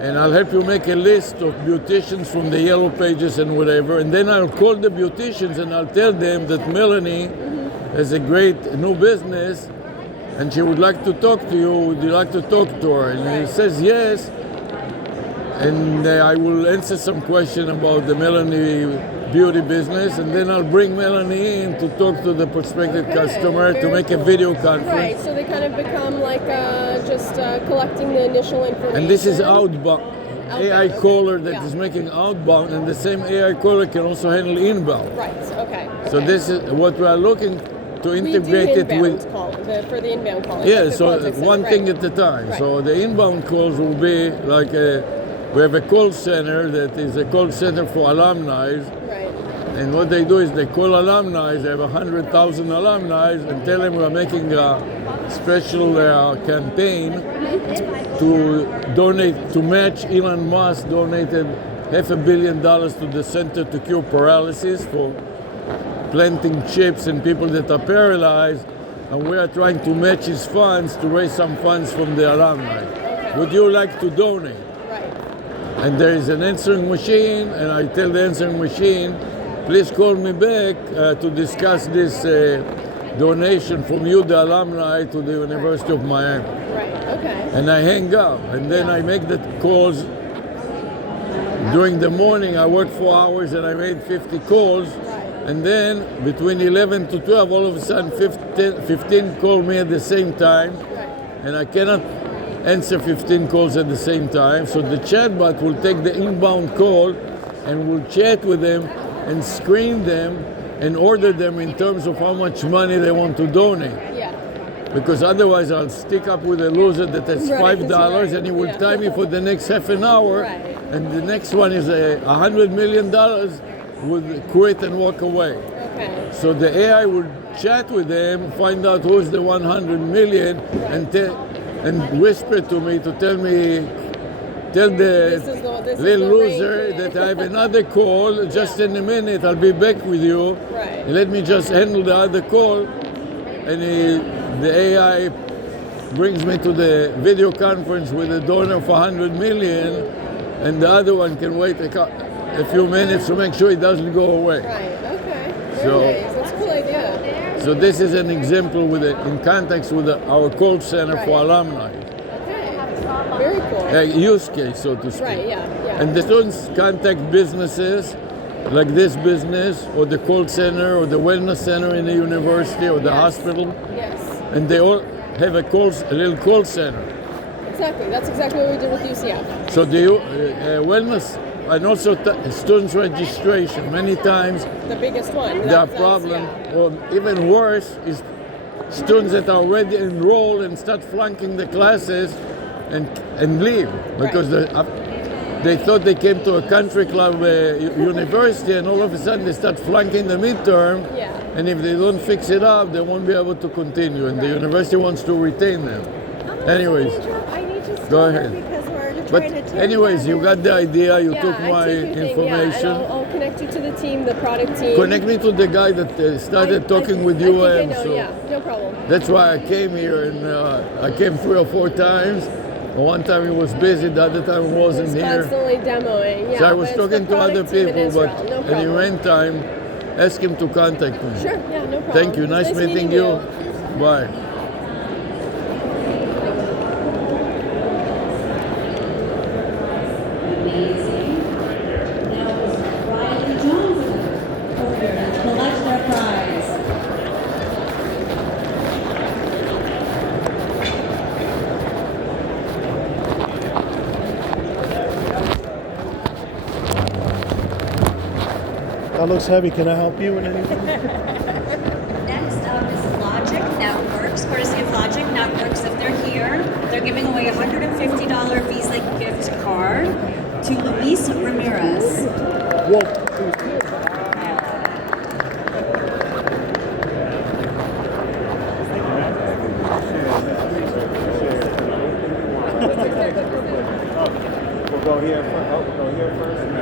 and I'll help you make a list of beauticians from the yellow pages and whatever, and then I'll call the beauticians and I'll tell them that Melanie has a great new business and she would like to talk to you. Would you like to talk to her? And he says yes, and I will answer some question about the Melanie beauty business, and then I'll bring Melanie in to talk to the prospective Okay, customer to very make a cool. video conference. Right, so they kind of become like just collecting the initial information. And this is outbound. AI okay. caller that Yeah. is making outbound, and the same AI caller can also handle inbound. Right. Okay. So this is what we are looking to integrate it with. For the inbound call. Yeah, like the so contact center, one right. thing at a time. Right. So the inbound calls will be like we have a call center that is a call center for alumni. Right. And what they do is they call alumni, they have 100,000 alumni, and tell them we're making a special campaign to donate, to match. Elon Musk donated $500 million to the Center to Cure Paralysis for planting chips in people that are paralyzed, and we are trying to match his funds to raise some funds from the alumni. Would you like to donate? Right. And there is an answering machine, and I tell the answering machine, please call me back to discuss this donation from you, the alumni, to the University of Miami. Right. Okay. And I hang up, and then I make the calls. During the morning, I work 4 hours, and I made 50 calls. And then between 11 to 12, all of a sudden 15 call me at the same time. And I cannot answer 15 calls at the same time. So the chatbot will take the inbound call and will chat with them and screen them and order them in terms of how much money they want to donate. Yeah. Because otherwise I'll stick up with a loser that has $5 and he will tie me for the next half an hour. Right. And the next one is $100 million, would quit and walk away. Okay. So the AI would chat with them, find out who's the 100 million, and whisper to me to tell the little loser that I have another call. Just in a minute, I'll be back with you. Right. Let me just handle the other call, and the AI brings me to the video conference with a donor for 100 million, and the other one can wait a few minutes to make sure it doesn't go away. Right. Okay. Very So- nice. That's a cool idea. So this is an example in context with our call center for alumni. Okay. Very cool. A use case, so to speak. Right. Yeah. Yeah. And the students contact businesses like this business or the call center or the wellness center in the university or the hospital, Yes. and they all have a little call center. Exactly. That's exactly what we did with UCF. So the wellness and also students registration. Many times The biggest one. the problem, or even worse, is students that are already enrolled and start flunking the classes and leave because they thought they came to a country club university, and all of a sudden they start flunking the midterm. Yeah. And if they don't fix it up, they won't be able to continue, and the university wants to retain them. Anyways, go ahead. But anyways, you got the idea. You took my information. Yeah, and I'll connect you to the team, the product team. Connect me to the guy that started talking with you. I think I know, yeah, no problem. That's why I came here, and I came 3 or 4 times. One time he was busy, the other time he wasn't here. Constantly demoing. Yeah, So I was but it's talking the to other product team in people, but Israel, no and he problem. ran time. Ask him to contact me. Sure, yeah, no problem. Thank you. It's Nice meeting you. Bye. Collect their prize. That looks heavy. Can I help you with anything? Next up is Logic Networks, courtesy of Logic Networks. If they're here, they're giving away a $150 Visa gift card to Luis Ramirez. We'll go here first.